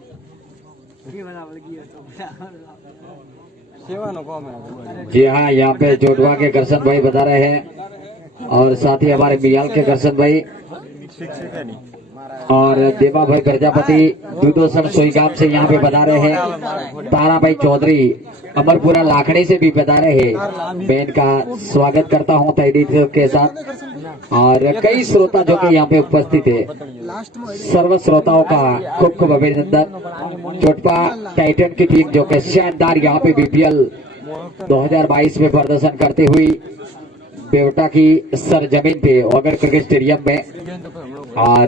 सेवा नो काम है। जी हाँ, यहाँ पे जोटवा के करसन भाई बता रहे हैं और साथ ही हमारे मियाल के करसन भाई और देवा भाई प्रजापति दूधोसन सोईगाम से यहाँ पे बता रहे हैं। तारा भाई चौधरी अमरपुरा लाखड़ी से भी बता रहे हैं। मैं इनका स्वागत करता हूँ तहदीद के साथ और कई श्रोता जो कि यहाँ पे उपस्थित है, सर्व श्रोताओं का खूब खूब अभिनंदन। चोटपा टाइटन की टीम जो कि शानदार यहाँ पे बीपीएल 2022 में प्रदर्शन करते हुई बेवटा की सरजमीन पे ओगर क्रिकेट स्टेडियम में, और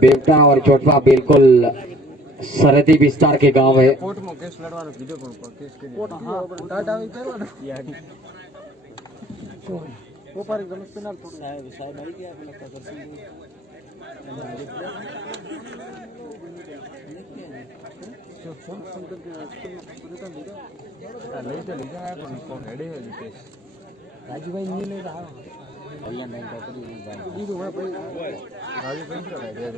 बेवटा और चोटपा बिल्कुल सरहदी विस्तार के गांव है। कोर्ट में केस लड़वानो कीधो पण केस के टाटा करवानो वो पर गणेश पेनाल थोड़ा साहब मरी गया आपने लगता कर राजू भाई नहीं ले रहा भैया नहीं पकड़ी जी तो वहां पे राजू भाई का है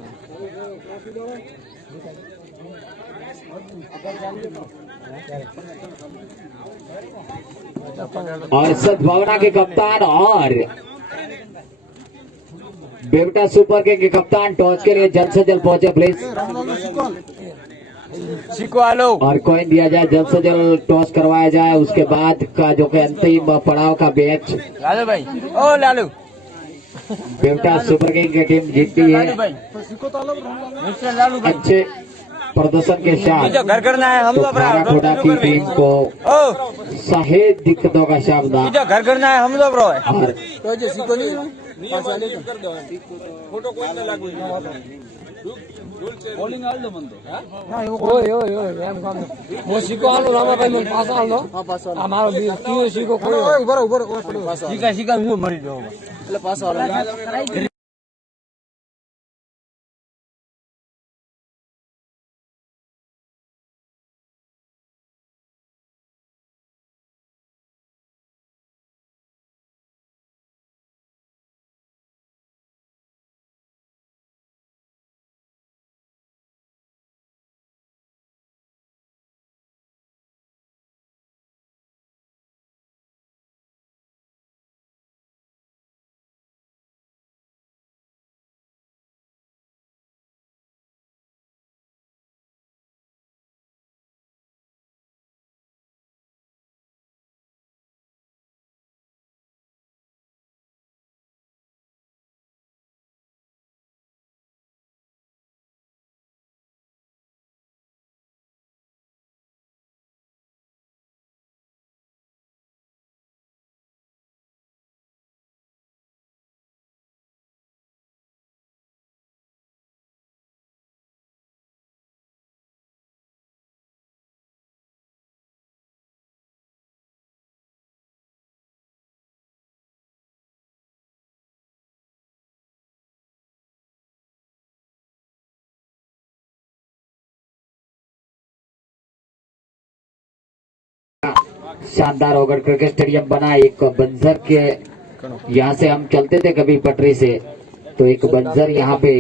और सद्भावना के कप्तान और बेवटा सुपर किंग के कप्तान टॉस के लिए जल्द से जल्द पहुंचे प्लीज। सिकवालो और कॉइन दिया जाए, जल्द से जल्द टॉस करवाया जाए, उसके बाद का जो कि अंतिम पड़ाव का मैच लालू भाई ओ लालू बेवटा सुपर किंग की टीम जीतती है मिस्टर लालू भाई अच्छे प्रदर्शन के साथ। जो घर करना है हम तो लोग खाराखोड़ा की टीम को ओ सहेज दिक्कतों का सामना जो घर करना है हम लोग और तो जो सीको नहीं फोटो कोई ना लागू बॉलिंग आल दो मन तो ओए ओए ओए एम काम वो सीको आलो रामा भाई मन पास आलो हां पास आलो हमारो तीन सीको कोई ऊपर ऊपर सीका सीका मुंह मरी जाओगा એટલે પાસ આલો शानदार ओगर क्रिकेट स्टेडियम बना। एक बंजर के यहाँ से हम चलते थे कभी पटरी से, तो एक बंजर यहाँ पे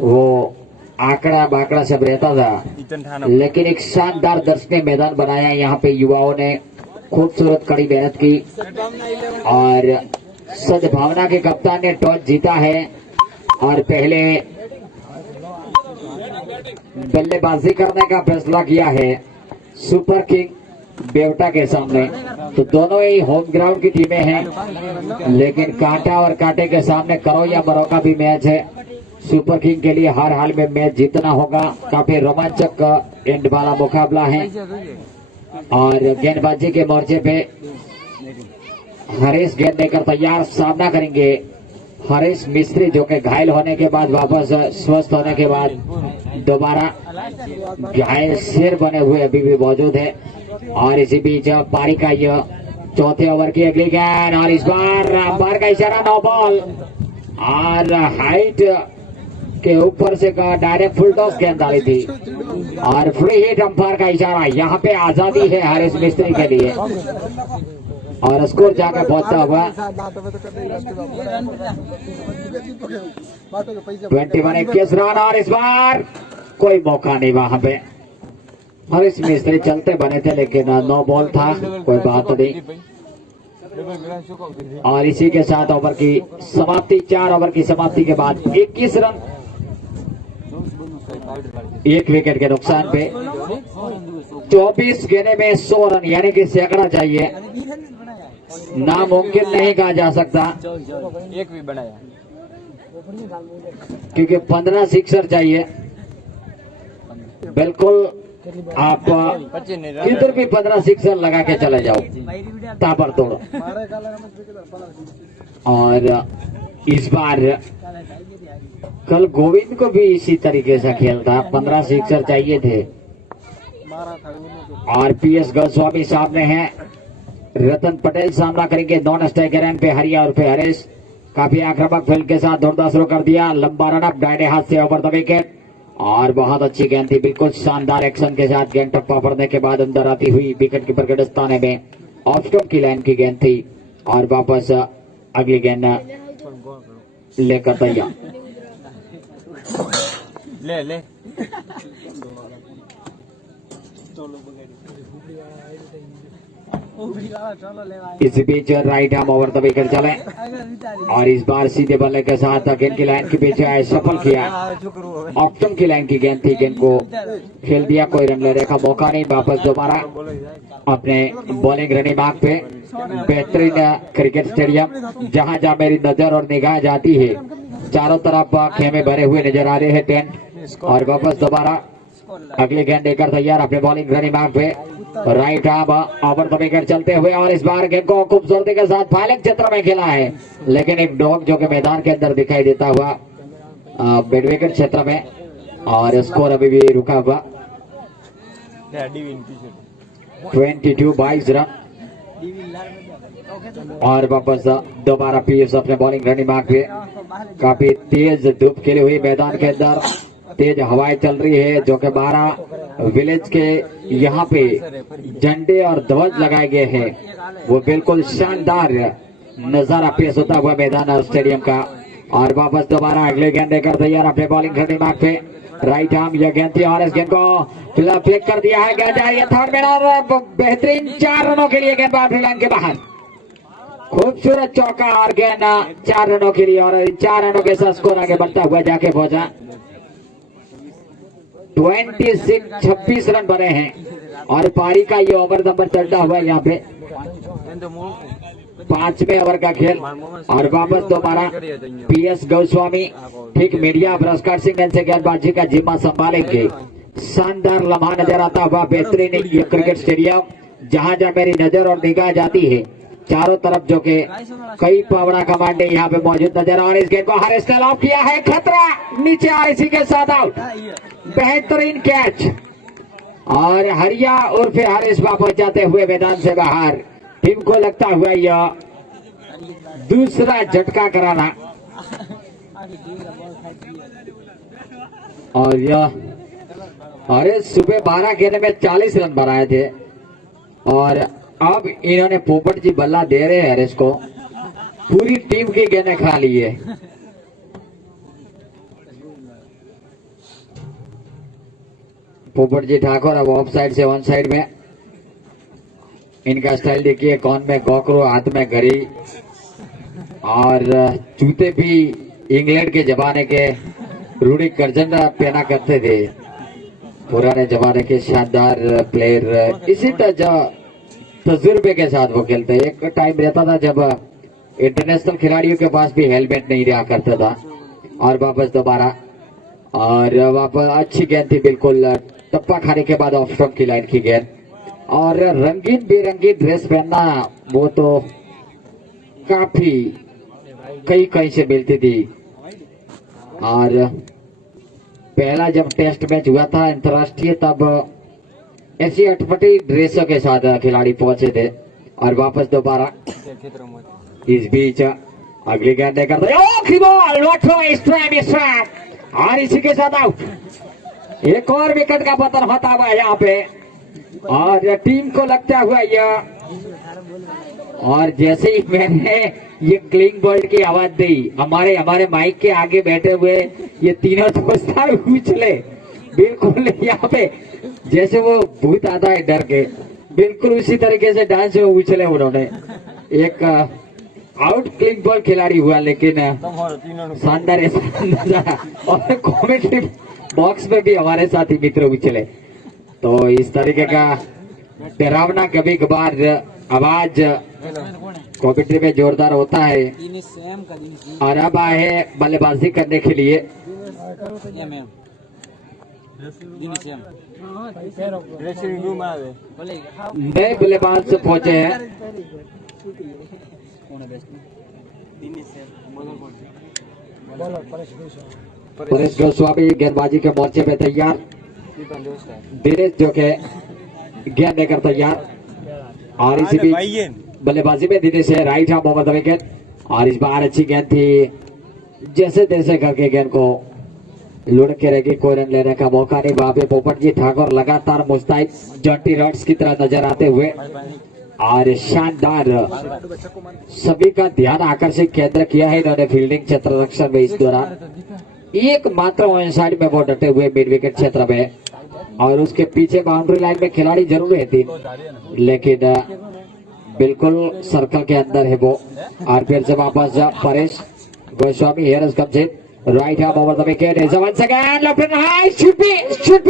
वो आंकड़ा बाकड़ा सब रहता था, लेकिन एक शानदार दर्शनीय मैदान बनाया। यहाँ पे युवाओं ने खूबसूरत कड़ी मेहनत की और सद्भावना के कप्तान ने टॉस जीता है और पहले बल्लेबाजी करने का फैसला किया है सुपर किंग बेवटा के सामने। तो दोनों ही होम ग्राउंड की टीमें हैं, लेकिन कांटा और कांटे के सामने करो या मरो का भी मैच है। सुपर किंग के लिए हर हाल में मैच जीतना होगा। काफी रोमांचक एंड वाला मुकाबला है और गेंदबाजी के मोर्चे पे हरीश गेंद लेकर तैयार, सामना करेंगे हरीश मिस्त्री जो कि घायल होने के बाद वापस स्वस्थ होने के बाद दोबारा घायल शेर बने हुए अभी भी मौजूद है। और इसी बीच पारी का यह चौथे ओवर की अगली गेंद और इस बार अंपायर का इशारा नो बॉल और हाइट के ऊपर से डायरेक्ट फुल टॉस गेंद डाली थी और फ्री हिट अंपायर का इशारा। यहाँ पे आजादी है हरीश मिस्त्री के लिए। और स्कोर जाकर पहुंचता हुआ 21 रन। और इस बार कोई मौका नहीं वहां पे। हरीश मिस्त्री चलते बने थे लेकिन 9 बॉल था, कोई बात नहीं। और इसी के साथ ओवर की समाप्ति, 4 ओवर की समाप्ति के बाद 21 रन, 1 विकेट के नुकसान पे 24 गेंदे में 100 रन, यानी कि सैकड़ा चाहिए, नामुमकिन नहीं कहा जा सकता। एक भी बनाया क्योंकि 15 सिक्सर चाहिए। बिल्कुल आप किधर भी 15 सिक्सर लगा के चले जाओ, ताबड़तोड़। और इस बार कल गोविंद को भी इसी तरीके से खेल था, 15 सिक्सर चाहिए थे। और PS गोस्वामी सामने हैं, रतन पटेल सामना करेंगे नॉन स्ट्राइकर एंड पे हरिया और पे हरीश। काफी आक्रामक फील्ड के साथ दौड़ना शुरू कर दिया, लंबा रन अप दाहिने हाथ से ओवर द विकेट। और बहुत अच्छी गेंद थी, बिल्कुल शानदार एक्शन के साथ गेंद टप्पा पड़ने के बाद अंदर आती हुई विकेट कीपर के दस्ताने में ऑफ स्टंप की लाइन की गेंद थी। और वापस अगली गेंद लेकर तैयार। ले इस बीच right arm over the wicket चले और इस बार सीधे बल्ले के साथ गेंद की लाइन के पीछे आए, सफल किया। ऑप्टम की लाइन की गेंद थी, गेंद को खेल दिया, कोई रन लेने का मौका नहीं। वापस दोबारा अपने बॉलिंग रनिंग मार्ग पे बेहतरीन क्रिकेट स्टेडियम, जहां जहां मेरी नजर और निगाह जाती है चारों तरफ खेमे भरे हुए नजर आ रहे हैं टेंट। और वापस दोबारा अगली गेंद लेकर तैयार अपने बॉलिंग रनिंग मार्ग पे right arm over the wicket चलते हुए। और इस बार गेंद को खूबसूरती के साथ फाइलिंग क्षेत्र में खेला है, लेकिन एक डॉग जो कि मैदान के अंदर दिखाई देता हुआ मिड विकेट क्षेत्र में। और स्कोर अभी भी रुका हुआ 22 रन। और वापस दोबारा PS अपने बॉलिंग रनिंग मार्ग पे, काफी तेज धूप खिली हुई मैदान के अंदर, तेज हवाएं चल रही है, जो कि 12 विलेज के यहाँ पे झंडे और ध्वज लगाए गए हैं। वो बिल्कुल शानदार नजारा पेश होता हुआ मैदान और स्टेडियम का। और वापस दोबारा अगले गेंद लेकर तैयार अपने बॉलिंग रनिंग मार्ग पे, राइट आर्म यह गेंद थी और इस गेंद को फ्लिक कर दिया है, गेंद आई है थर्ड में और बेहतरीन 4 रनों के लिए गेंद बाउंड्री लाइन के बाहर। खूबसूरत चौका और गेंद 4 रनों के लिए, और 4 रनों के साथ स्कोर आगे बढ़ता हुआ जाके पहुंचा 26 रन बने हैं। और पारी का ये ओवर नंबर चलता हुआ यहाँ पे 5वें ओवर का खेल। और वापस दोबारा PS गोस्वामी ठीक मीडिया ब्रॉडकास्टिंग से गेंदबाजी का जिम्मा संभालेंगे। शानदार लम्हा नजर आता हुआ बेहतरीन ये क्रिकेट स्टेडियम, जहां जहां मेरी नजर और निगाह जाती है चारों तरफ जो कि कई पावड़ा कमांडे यहाँ पे मौजूद नजर। और इस गेंद को हरीश ने लॉक किया है, खतरा नीचे आ, इसी के साथ आउट, बेहतरीन कैच। और हरिया उर्फ हरीश वापस जाते हुए मैदान से बाहर। टीम को लगता हुआ यह दूसरा झटका कराना। और यह हरीश सुबह 12 गेंद में 40 रन बनाए थे, और अब इन्होंने पोपट जी बल्ला दे रहे हैं हरीश को, पूरी टीम की गेंदें खा ली है। पोपट जी ठाकुर अब ऑफ साइड से ऑन साइड में। इनका स्टाइल देखिए, कौन में गोकरो, हाथ में घड़ी, और जूते भी इंग्लैंड के जमाने के रूडी कर्जन पहना करते थे, पुराने जमाने के शानदार प्लेयर। इसी तरह तजुर्बे के साथ वो खेलते। एक टाइम रहता था जब इंटरनेशनल खिलाड़ियों के पास भी हेलमेट नहीं रहा करता था। और वापस दोबारा, और वापस अच्छी गेंद थी, बिल्कुल टप्पा खाने के बाद ऑफ स्टंप की लाइन की गेंद। और रंगीन बेरंगी ड्रेस पहनना वो तो काफी कहीं से मिलती थी। और पहला जब टेस्ट मैच हुआ था अंतर्राष्ट्रीय, तब ऐसी अटपटी ड्रेसों के साथ खिलाड़ी पहुंचे थे। और वापस दोबारा इस बीच अगली गेंद लेकर और इसी के साथ आउट। एक और विकेट का पतन होता हुआ यहाँ पे, और टीम को लगता हुआ यह और जैसे ही मैंने ये क्लिंग बर्ड की आवाज दी, हमारे माइक के आगे बैठे हुए ये तीनों दोस्त उछले बिल्कुल यहाँ पे, जैसे वो भूत आता है डर के, बिल्कुल उसी तरीके से डांस में उछले उन्होंने। एक आउट क्लिंग बर्ड खिलाड़ी हुआ, लेकिन शानदार ऐसा नजारा। और कॉमेंट्री बॉक्स में भी हमारे साथी मित्र उछले। तो इस तरीके का डरावना कभी कभार आवाज कॉमेंट्री में जोरदार होता है। और अब आए बल्लेबाजी करने के लिए नए बल्लेबाज पहुंचे हैं। परेश गोस्वामी गेंदबाजी के मोर्चे पे तैयार, दिनेश जो के गेंद लेकर तैयार। और इसी बीच बल्लेबाजी में दिनेश है, right hand over the wicket. और इस बार अच्छी गेंद थी, जैसे तैसे करके गेंद को लुढ़क के रहेगी, कोई रन लेने का मौका नहीं। वहां पे पोपट जी ठाकुर लगातार मुस्तैद जॉन्टी रॉड्स की तरह नजर आते हुए और शानदार सभी का ध्यान आकर्षित केंद्र किया है इन्होंने फील्डिंग क्षेत्र रक्षण में। इस दौरान एकमात्र वन साइड में वो डटे हुए मिड विकेट क्षेत्र में, और उसके पीछे बाउंड्री लाइन में खिलाड़ी जरूर है तीन, लेकिन बिल्कुल सर्कल के अंदर है वो। और फिर से वापस Paresh Goswami here has comes in, right arm over the wicket is once again left and high, should be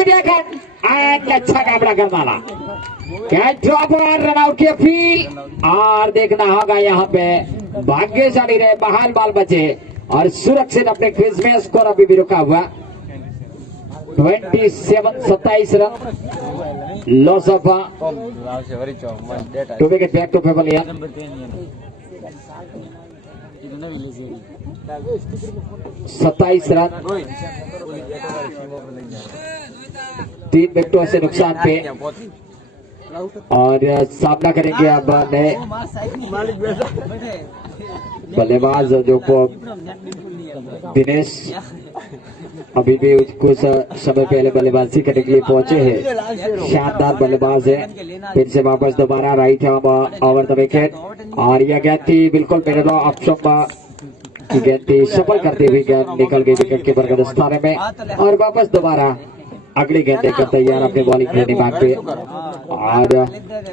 taken and अच्छा कामड़ा कर डाला, कैच ड्रॉप और रन आउट की अपील। और देखना होगा यहाँ पे भाग्यशाली रहे, बहाल बाल बचे और सुरक्षित अपने क्रीज में। स्कोर अभी भी रुका हुआ 27 run, loss of 2 wicket back to favour लिया। 27 रन 3 विकेटों से नुकसान पे, और सामना करेंगे अब नए बल्लेबाज जो को दिनेश अभी भी कुछ समय पहले बल्लेबाजी करने के लिए पहुंचे हैं। शानदार बल्लेबाज है। फिर से वापस दोबारा right arm over the wicket, और यह गेंद थी बिल्कुल मिडल ऑप्शन की गेंद थी, सफल करती हुई गेंद निकल गई विकेट कीपर के दस्ताने में। और वापस दोबारा अगली गेंद लेकर तैयार अपने बॉलिंग के दिमाग पे, और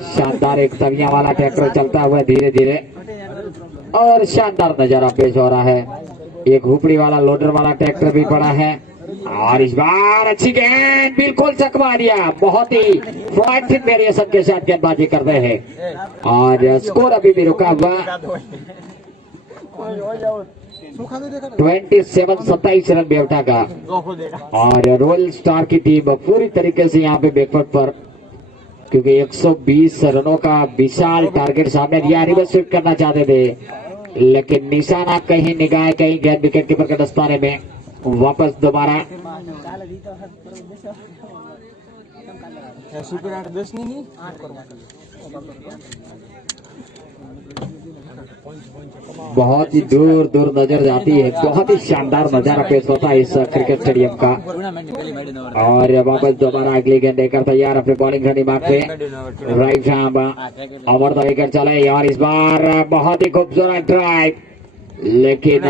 शानदार एक तविया वाला ट्रैक्टर चलता हुआ धीरे धीरे, और शानदार नजारा पेश हो रहा है। एक हुपड़ी वाला लोडर वाला ट्रैक्टर भी पड़ा है, और इस बार अच्छी गेंद बिल्कुल चकमा दिया, बहुत ही फ्रंट वेरिएशन के साथ गेंदबाजी कर रहे हैं। और स्कोर अभी भी रुका हुआ 27 रन बेवटा का। और रॉयल स्टार की टीम पूरी तरीके से यहाँ पे बैकवर्ड पर, क्योंकि 120 रनों का विशाल टारगेट सामने दिया, रिवर्स स्वीप करना चाहते थे, लेकिन निशाना कहीं निगाह कहीं गेंद विकेट कीपर के दस्ताने में। वापस दोबारा बहुत ही दूर दूर नजर जाती है, बहुत ही शानदार नजारा पेश होता है इस क्रिकेट स्टेडियम का। और वापस दोबारा अगली गेंद लेकर तैयार अपने बॉलिंग का दिमाग पे, right hand over the wicket चले। और इस बार बहुत ही खूबसूरत ड्राइव, लेकिन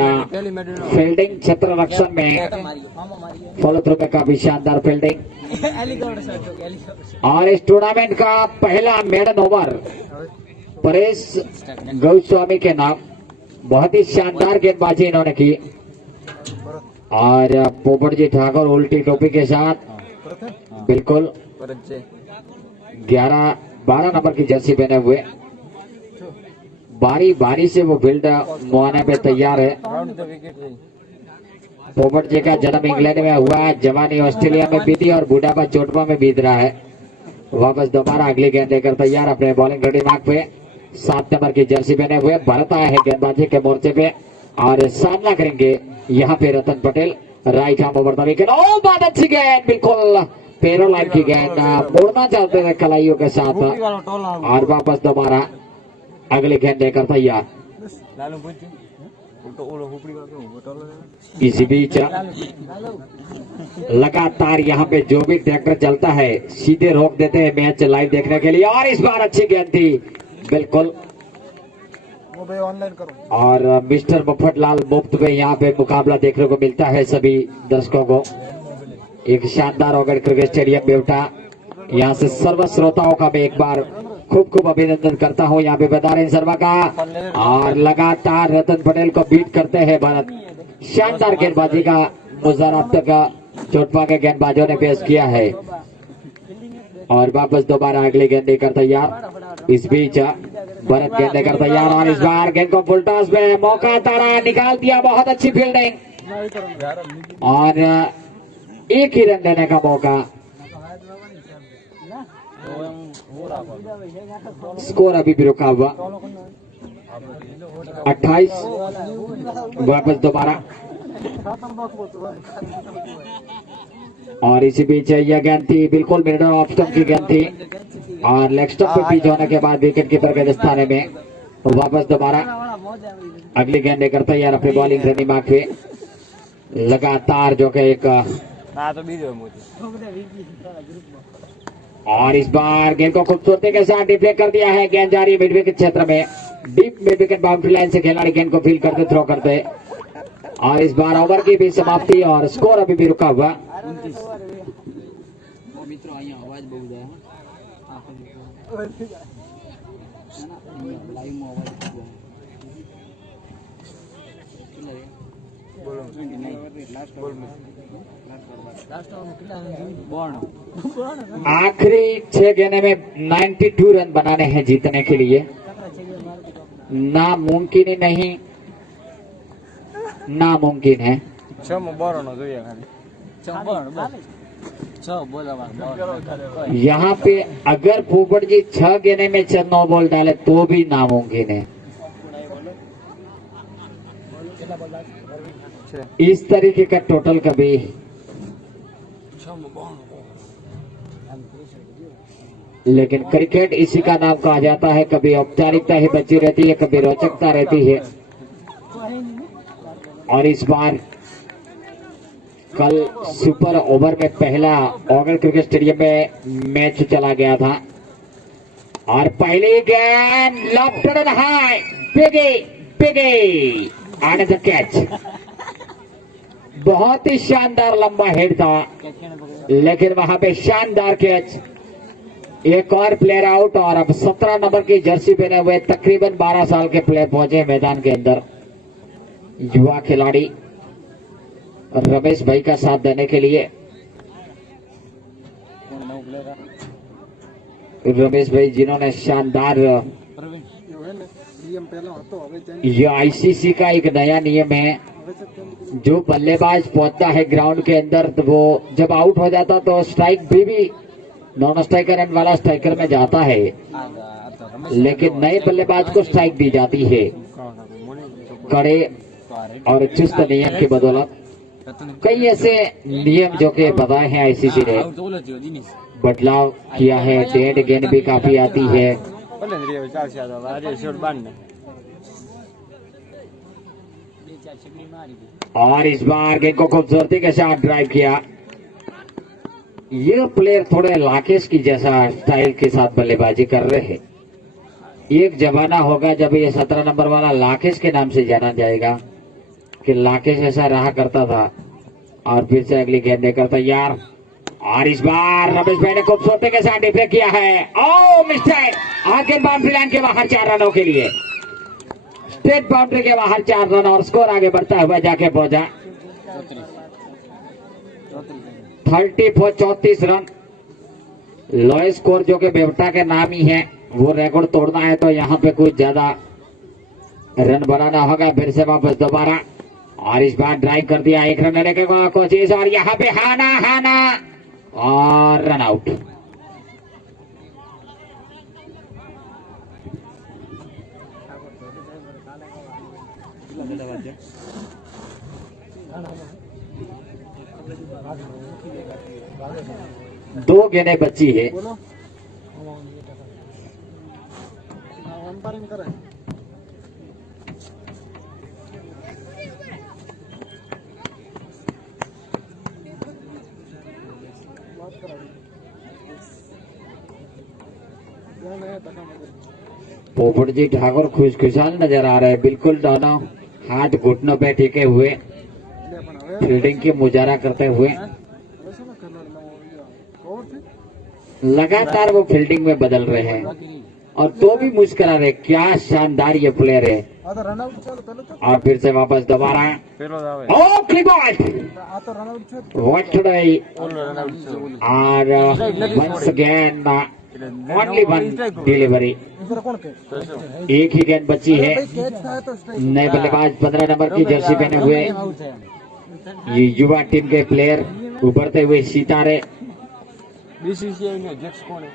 फील्डिंग क्षेत्र रक्षण में फॉलो थ्रू में काफी शानदार फील्डिंग। और इस टूर्नामेंट का पहला मेडन ओवर परेश गोस्वामी के नाम, बहुत ही शानदार गेंदबाजी इन्होंने की। और पोपट जी ठाकुर उल्टी टोपी के साथ बिल्कुल 12 नंबर की जर्सी पहने हुए, बारी बारी से वो फील्ड मुआने पे तैयार है। पोपट जी का जन्म इंग्लैंड में हुआ, जवानी ऑस्ट्रेलिया में बीती और बुढ़ापा चोटपा में बीत रहा है। वापस दोबारा अगली गेंद लेकर तैयार अपने बॉलिंग का दिमाग पे, 7 नंबर की जर्सी पहने हुए भरत आए हैं गेंदबाजी के मोर्चे पे, और सामना करेंगे यहाँ पे Ratan Patel. Right arm over the wicket, ओ बहुत अच्छी गेंद, बिल्कुल पैरों लाइन की गेंद, मुड़ना चाहते थे कलाइयों के साथ। और वापस दोबारा अगली गेंद लेकर तैयार। इसी बीच लगातार यहाँ पे जो भी ट्रैक्टर चलता है सीधे रोक देते हैं मैच लाइव देखने के लिए। और इस बार अच्छी गेंद थी, बिल्कुल। वो भाई ऑनलाइन करो। और मिस्टर मफतलाल मुफ्त में यहाँ पे मुकाबला देखने को मिलता है सभी दर्शकों को। एक शानदार ओगड़ क्रिकेट स्टेडियम बेवटा। यहाँ से सर्व श्रोताओं का मैं एक बार खूब खूब अभिनंदन करता हूँ। यहाँ पे बदारेन शर्मा का और लगातार रतन पटेल को बीट करते हैं भारत। शानदार गेंदबाजी का मुजाहरा अब तक चोटपा के गेंदबाजों ने पेश किया है। और वापस दोबारा अगली गेंद लेकर तैयार। इस बीच भरत गेंद लेकर तैयार और इस बार गेंद को फुल टॉस में मौका ताड़ा निकाल दिया। बहुत अच्छी फील्डिंग और एक ही रन लेने का मौका। स्कोर अभी भी रुका हुआ 28। वापस दोबारा और इसी बीच यह गेंद थी बिल्कुल मिडल ऑफ स्टंप की गेंद थी और लेग स्टंप पे पिच होने के बाद विकेट कीपर के दस्ताने में। तो वापस दोबारा अगली गेंद लेकर तैयार अपनी बॉलिंग से दिमाग पे लगातार जो कि एक और इस बार गेंद को खूबसूरती के साथ डिफ्लेक्ट कर दिया है। गेंद जा रही है मिड विकेट क्षेत्र में। Deep mid wicket boundary line से खिलाड़ी गेंद को फील करते थ्रो करते और इस बार ओवर की भी समाप्ति और स्कोर अभी भी रुका हुआ। मित्रों અહીંયા અવાજ બહુ જાય લાઈવ માં અવાજ જાય आखिरी 6 गेंदों में 92 रन बनाने हैं जीतने के लिए। नामुमकिन ही नहीं, नामुमकिन है। यहाँ पे अगर पोपट जी 6 गेंदे में 9 बॉल डाले तो भी नामुमकिन है। इस तरीके का टोटल कभी लेकिन क्रिकेट इसी का नाम कहा जाता है। कभी औपचारिकता ही बची रहती है, कभी रोचकता रहती है। और इस बार कल सुपर ओवर में पहला ओगल क्रिकेट स्टेडियम में मैच चला गया था और पहली गेंद लॉफ्टेड हाई बिगे एंड द कैच। बहुत ही शानदार लंबा हेड था लेकिन वहां पे शानदार कैच। एक और प्लेयर आउट और अब 17 नंबर की जर्सी पहने हुए तकरीबन 12 साल के प्लेयर पहुंचे मैदान के अंदर। युवा खिलाड़ी रमेश भाई का साथ देने के लिए। रमेश भाई जिन्होंने शानदार ये आईसीसी का एक नया नियम है, जो बल्लेबाज पहुंचता है ग्राउंड के अंदर तो वो जब आउट हो जाता तो स्ट्राइक भी नॉन स्ट्राइकर एंड वाला स्ट्राइकर में जाता है, लेकिन नए बल्लेबाज को स्ट्राइक दी जाती है। कड़े और चुस्त नियम की बदौलत कई ऐसे नियम जो कि बताए हैं आईसीसी ने बदलाव किया है। डेड गेंद भी काफी आती है और इस बार गेंद को खूबसूरती के साथ ड्राइव किया। ये प्लेयर थोड़े लाकेश की जैसा स्टाइल के साथ बल्लेबाजी कर रहे हैं। एक जमाना होगा जब ये 17 नंबर वाला लाकेश के नाम से जाना जाएगा कि लाकेश ऐसा रहा करता था। और फिर से अगली गेंद लेकर तैयार और इस बार रमेश भाई ने खूबसूरती के साथ डिफेक्ट किया है। ओ मिस्टेक, आगे बाउंड्री लाइन के बाहर 4 रनों के लिए। स्टेट बाउंड्री के बाहर 4 रन और स्कोर आगे बढ़ता हुआ जाके पहुंचा 34 रन। लोएस्ट स्कोर जो कि बेवटा के नाम ही है, वो रिकॉर्ड तोड़ना है तो यहाँ पे कुछ ज्यादा रन बनाना होगा। फिर से वापस दोबारा और इस बार ड्राइव कर दिया। 1 रन लेने की कोशिश और यहाँ पे हाना और रन आउट। दो गेंदें बची है। पोपट जी ठाकुर खुशखुशाल नजर आ रहे हैं, बिल्कुल दोनों हाथ घुटनों पे टिके हुए फील्डिंग की मुजाहरा करते हुए लगातार वो फील्डिंग में बदल रहे हैं और तो भी मुस्कुरा रहे। क्या शानदार ये प्लेयर है। और फिर से वापस दोबारा ओ क्लिबॉट व्हाट टुडे और once again only one delivery. एक ही गेंद बची है। नए बल्लेबाज 15 नंबर की जर्सी पहने हुए ये युवा टीम के प्लेयर उभरते हुए सितारे। बीसीसीआई ने अध्यक्ष कौन है?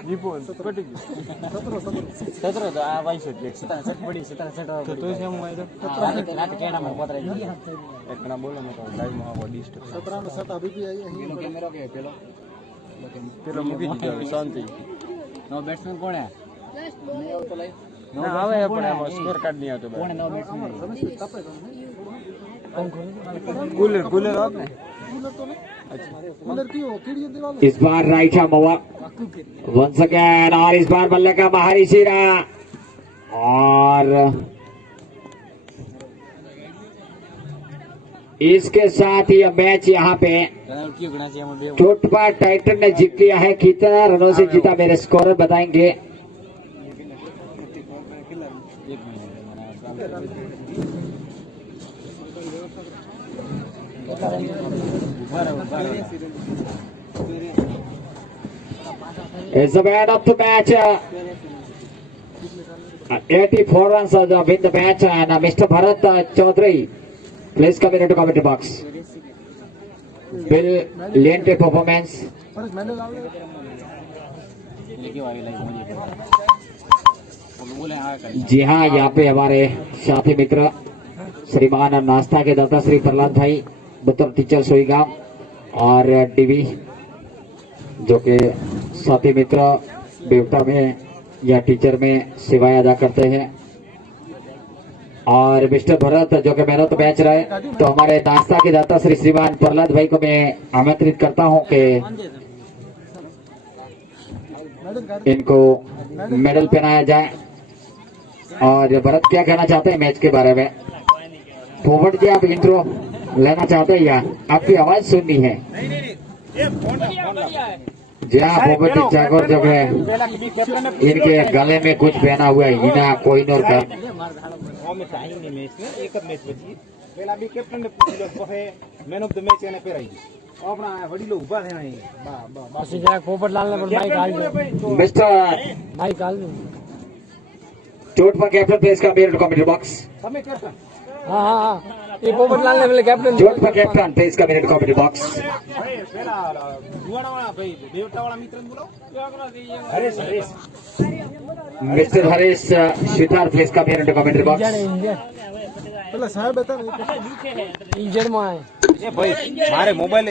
जीपो कटी 17 तो आ वाइस अध्यक्ष 17 बड़ी 17 तो से हम आए तो रात केड़ा में पतराई एकना बोलो मैं तो लाइव में आવો डिस्ट्रिक्ट 17 में 7 अभी भी आई है कैमरा के पेलो मुकी दी शांति नो बैट्समैन कौन है? नहीं आओ तो लाइव ना आवे पण आમાં સ્કોર કાર્ડ नहीं આવતો કોણ નો બેટ્સમેન રમેશ તપે कूलर कूलर आपने कूलर तो नहीं अच्छा कूलर क्यों कीड़ी दीवार इस बार राइट हैंड मोवा वंस अगेन और इस बार बल्ले का बाहरी सिरा और इसके साथ ही मैच यहाँ पे चोटपा टाइटन ने जीत लिया है। कितना रनों से जीता मेरे स्कोरर बताएंगे। It's the man of the match. 84 runs of win the match, and Mr. Bharat Chaudhary, please come into commentary box. Brilliant performance. जी हाँ, यहाँ पे हमारे साथी मित्र श्रीमान नाश्ता के दाता श्री प्रहलाद भाई बतौर टीचर सोईगाम और डीवी जो के साथी मित्र बेवटा में या टीचर में सेवाएं अदा करते हैं। और मिस्टर भरत जो कि मैन ऑफ द मैच रहे, तो हमारे नाश्ता के दाता श्री श्रीमान प्रहलाद भाई को मैं आमंत्रित करता हूं कि इनको मेडल पहनाया जाए। और भरत क्या कहना चाहते हैं मैच के बारे में? पोपट जी आप इंट्रो लेना चाहते हैं या आपकी आवाज सुननी है? जी हाँ, पोपट जी ठाकुर जो है इनके गले में कुछ पहना हुआ है हिना कोहिनूर का। मैन ऑफ द मैच એને પહેરાઈ આપણા વડીલો ઊભા થેના પછી જરાક પોપટલાલ ને પણ માઈક આલ દો मिस्टर માઈક આલ દો चोट पर कैप्टन प्लेस का मेल कमेंट्री बॉक्स। તમે કેપ્ટન હા હા હા એ પોપટલાલ ને પેલે કેપ્ટન चोट पर कैप्टन प्लेस का मेल कमेंट्री बॉक्स। ભાઈ પેલા દુવાડાવાળા ભાઈ દેવટાવાળા મિત્રને બોલાવો હરેશ હરેશ मिस्टर हरीश सितार प्लेस का मेल कमेंट्री बॉक्स। પેલા સાહેબ હતા ઇન્જર માં આય એ ભાઈ મારે મોબાઈલ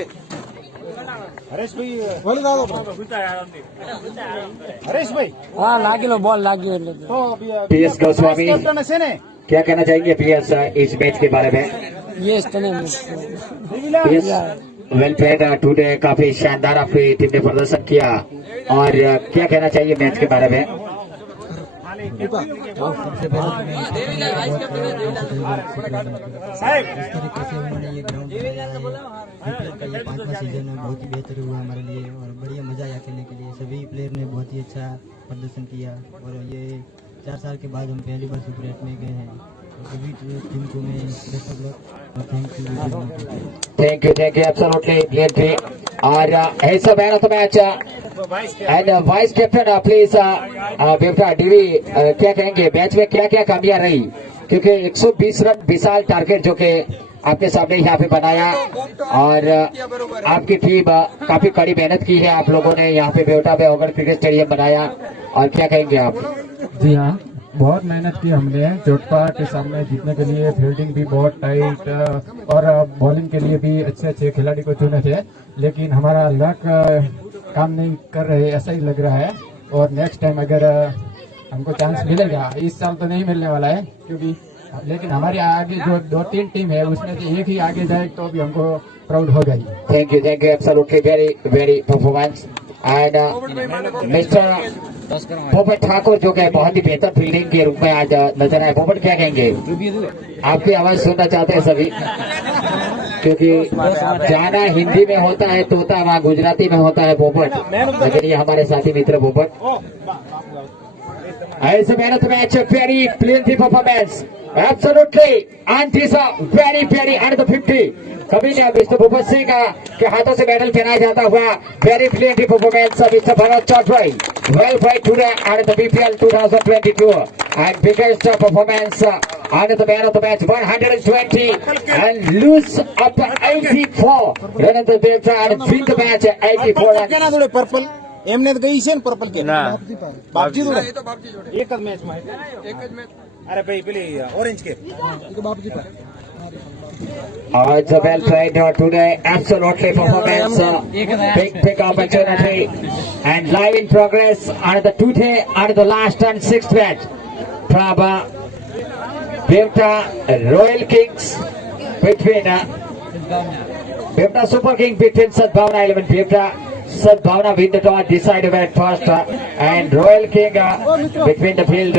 હરેશભાઈ બોલી દાદો હરેશભાઈ હા લાગેલો બોલ લાગ્યો એટલે તો PS गोस्वामी કેપ્ટન છે ને क्या कहना चाहेंगे PS इस मैच के बारे में? યસ તને PS वेल प्लेड टुडे, काफी शानदार आपकी टीम ने प्रदर्शन किया। और क्या कहना चाहिए मैच के बारे में? ये 5वां सीजन में बहुत ही बेहतर हुआ हमारे लिए और बढ़िया मजा आया खेलने के लिए। सभी प्लेयर ने बहुत ही अच्छा प्रदर्शन किया और ये 4 साल के बाद हम पहली बार सुपर 8 में गए हैं। सभी टीम को मैं बेस्ट ऑफ लक और थैंक यू एब्सोल्युटली ब्रिलियंट। और ऐसा man of the match and vice captain please बेवटा डीवी, क्या कहेंगे मैच में क्या क्या खामियां रही? क्योंकि 120 रन विशाल टारगेट जो कि आपके सामने यहाँ पे बनाया और आपकी टीम काफी कड़ी मेहनत की है आप लोगों ने यहाँ पे बेवटा में ओगढ़ क्रिकेट स्टेडियम बनाया, और क्या कहेंगे आप? जी हाँ, बहुत मेहनत की हमने चोटपा के सामने जीतने के लिए। फील्डिंग भी बहुत टाइट और बॉलिंग के लिए भी अच्छे अच्छे खिलाड़ी को चुने थे, लेकिन हमारा लक काम नहीं कर रहे ऐसा ही लग रहा है। और नेक्स्ट टाइम अगर हमको चांस मिलेगा, इस साल तो नहीं मिलने वाला है क्योंकि, लेकिन हमारे आगे जो 2-3 टीम है उसमें से एक ही आगे जाए तो भी हमको प्राउड होगा ही। Thank you absolutely very very performance. And mister Popat Thakur जो कि बहुत ही बेहतर फील्डिंग के रूप में आज नजर आए। पोपट क्या कहेंगे? आपकी आवाज सुनना चाहते हैं सभी, क्योंकि जाना हिंदी में होता है तोता, वहाँ गुजराती में होता है पोपट, लेकिन ये हमारे साथी मित्र पोपट। It's a man of the match, a very plenty performance, absolutely, and he's a very under the 50. कभी नहीं मिस्टर भूपत सिंह के हाथों से मेडल पहनाया जाता हुआ very plenty performance of mister Bharat Chaudhary, well fight today at the BPL 2022 and biggest performance under the man of the match 120 and lose up 84 run of the delta and win the match 84 runs. ક્યાં જોડે purple એમને તો ગઈ છે ને purple કે બાપજી જોડે એક જ મેચ માં અરે ભાઈ પેલી ઓરેન્જ કે બાપજી પર It's a well played today, absolutely performance, big opportunity, and live in progress under the today, under the last and sixth match from Bhimta Royal Kings between Bhimta Super King between Sadbhavana 11 Bhimta. Sadbhavana win the toss, decided at first, and Royal King between the field.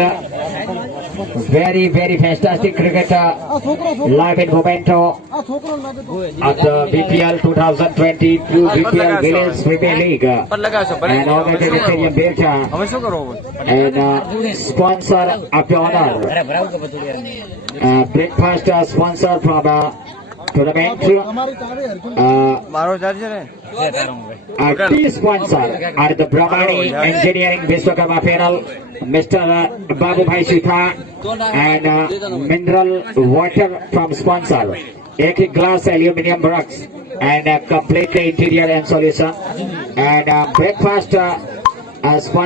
Very fantastic cricket live in Momento of the BPL 2022 BPL Village Premier League and organized Stadium Delta and sponsor of the honor breakfast sponsor from tournament tea sponsor are the Brahmani Engineering Vishwakarma panel, Mr. Babu Bhai Shitha, and mineral water from sponsor, एक glass aluminium box and completely interior and solution and breakfast sponsor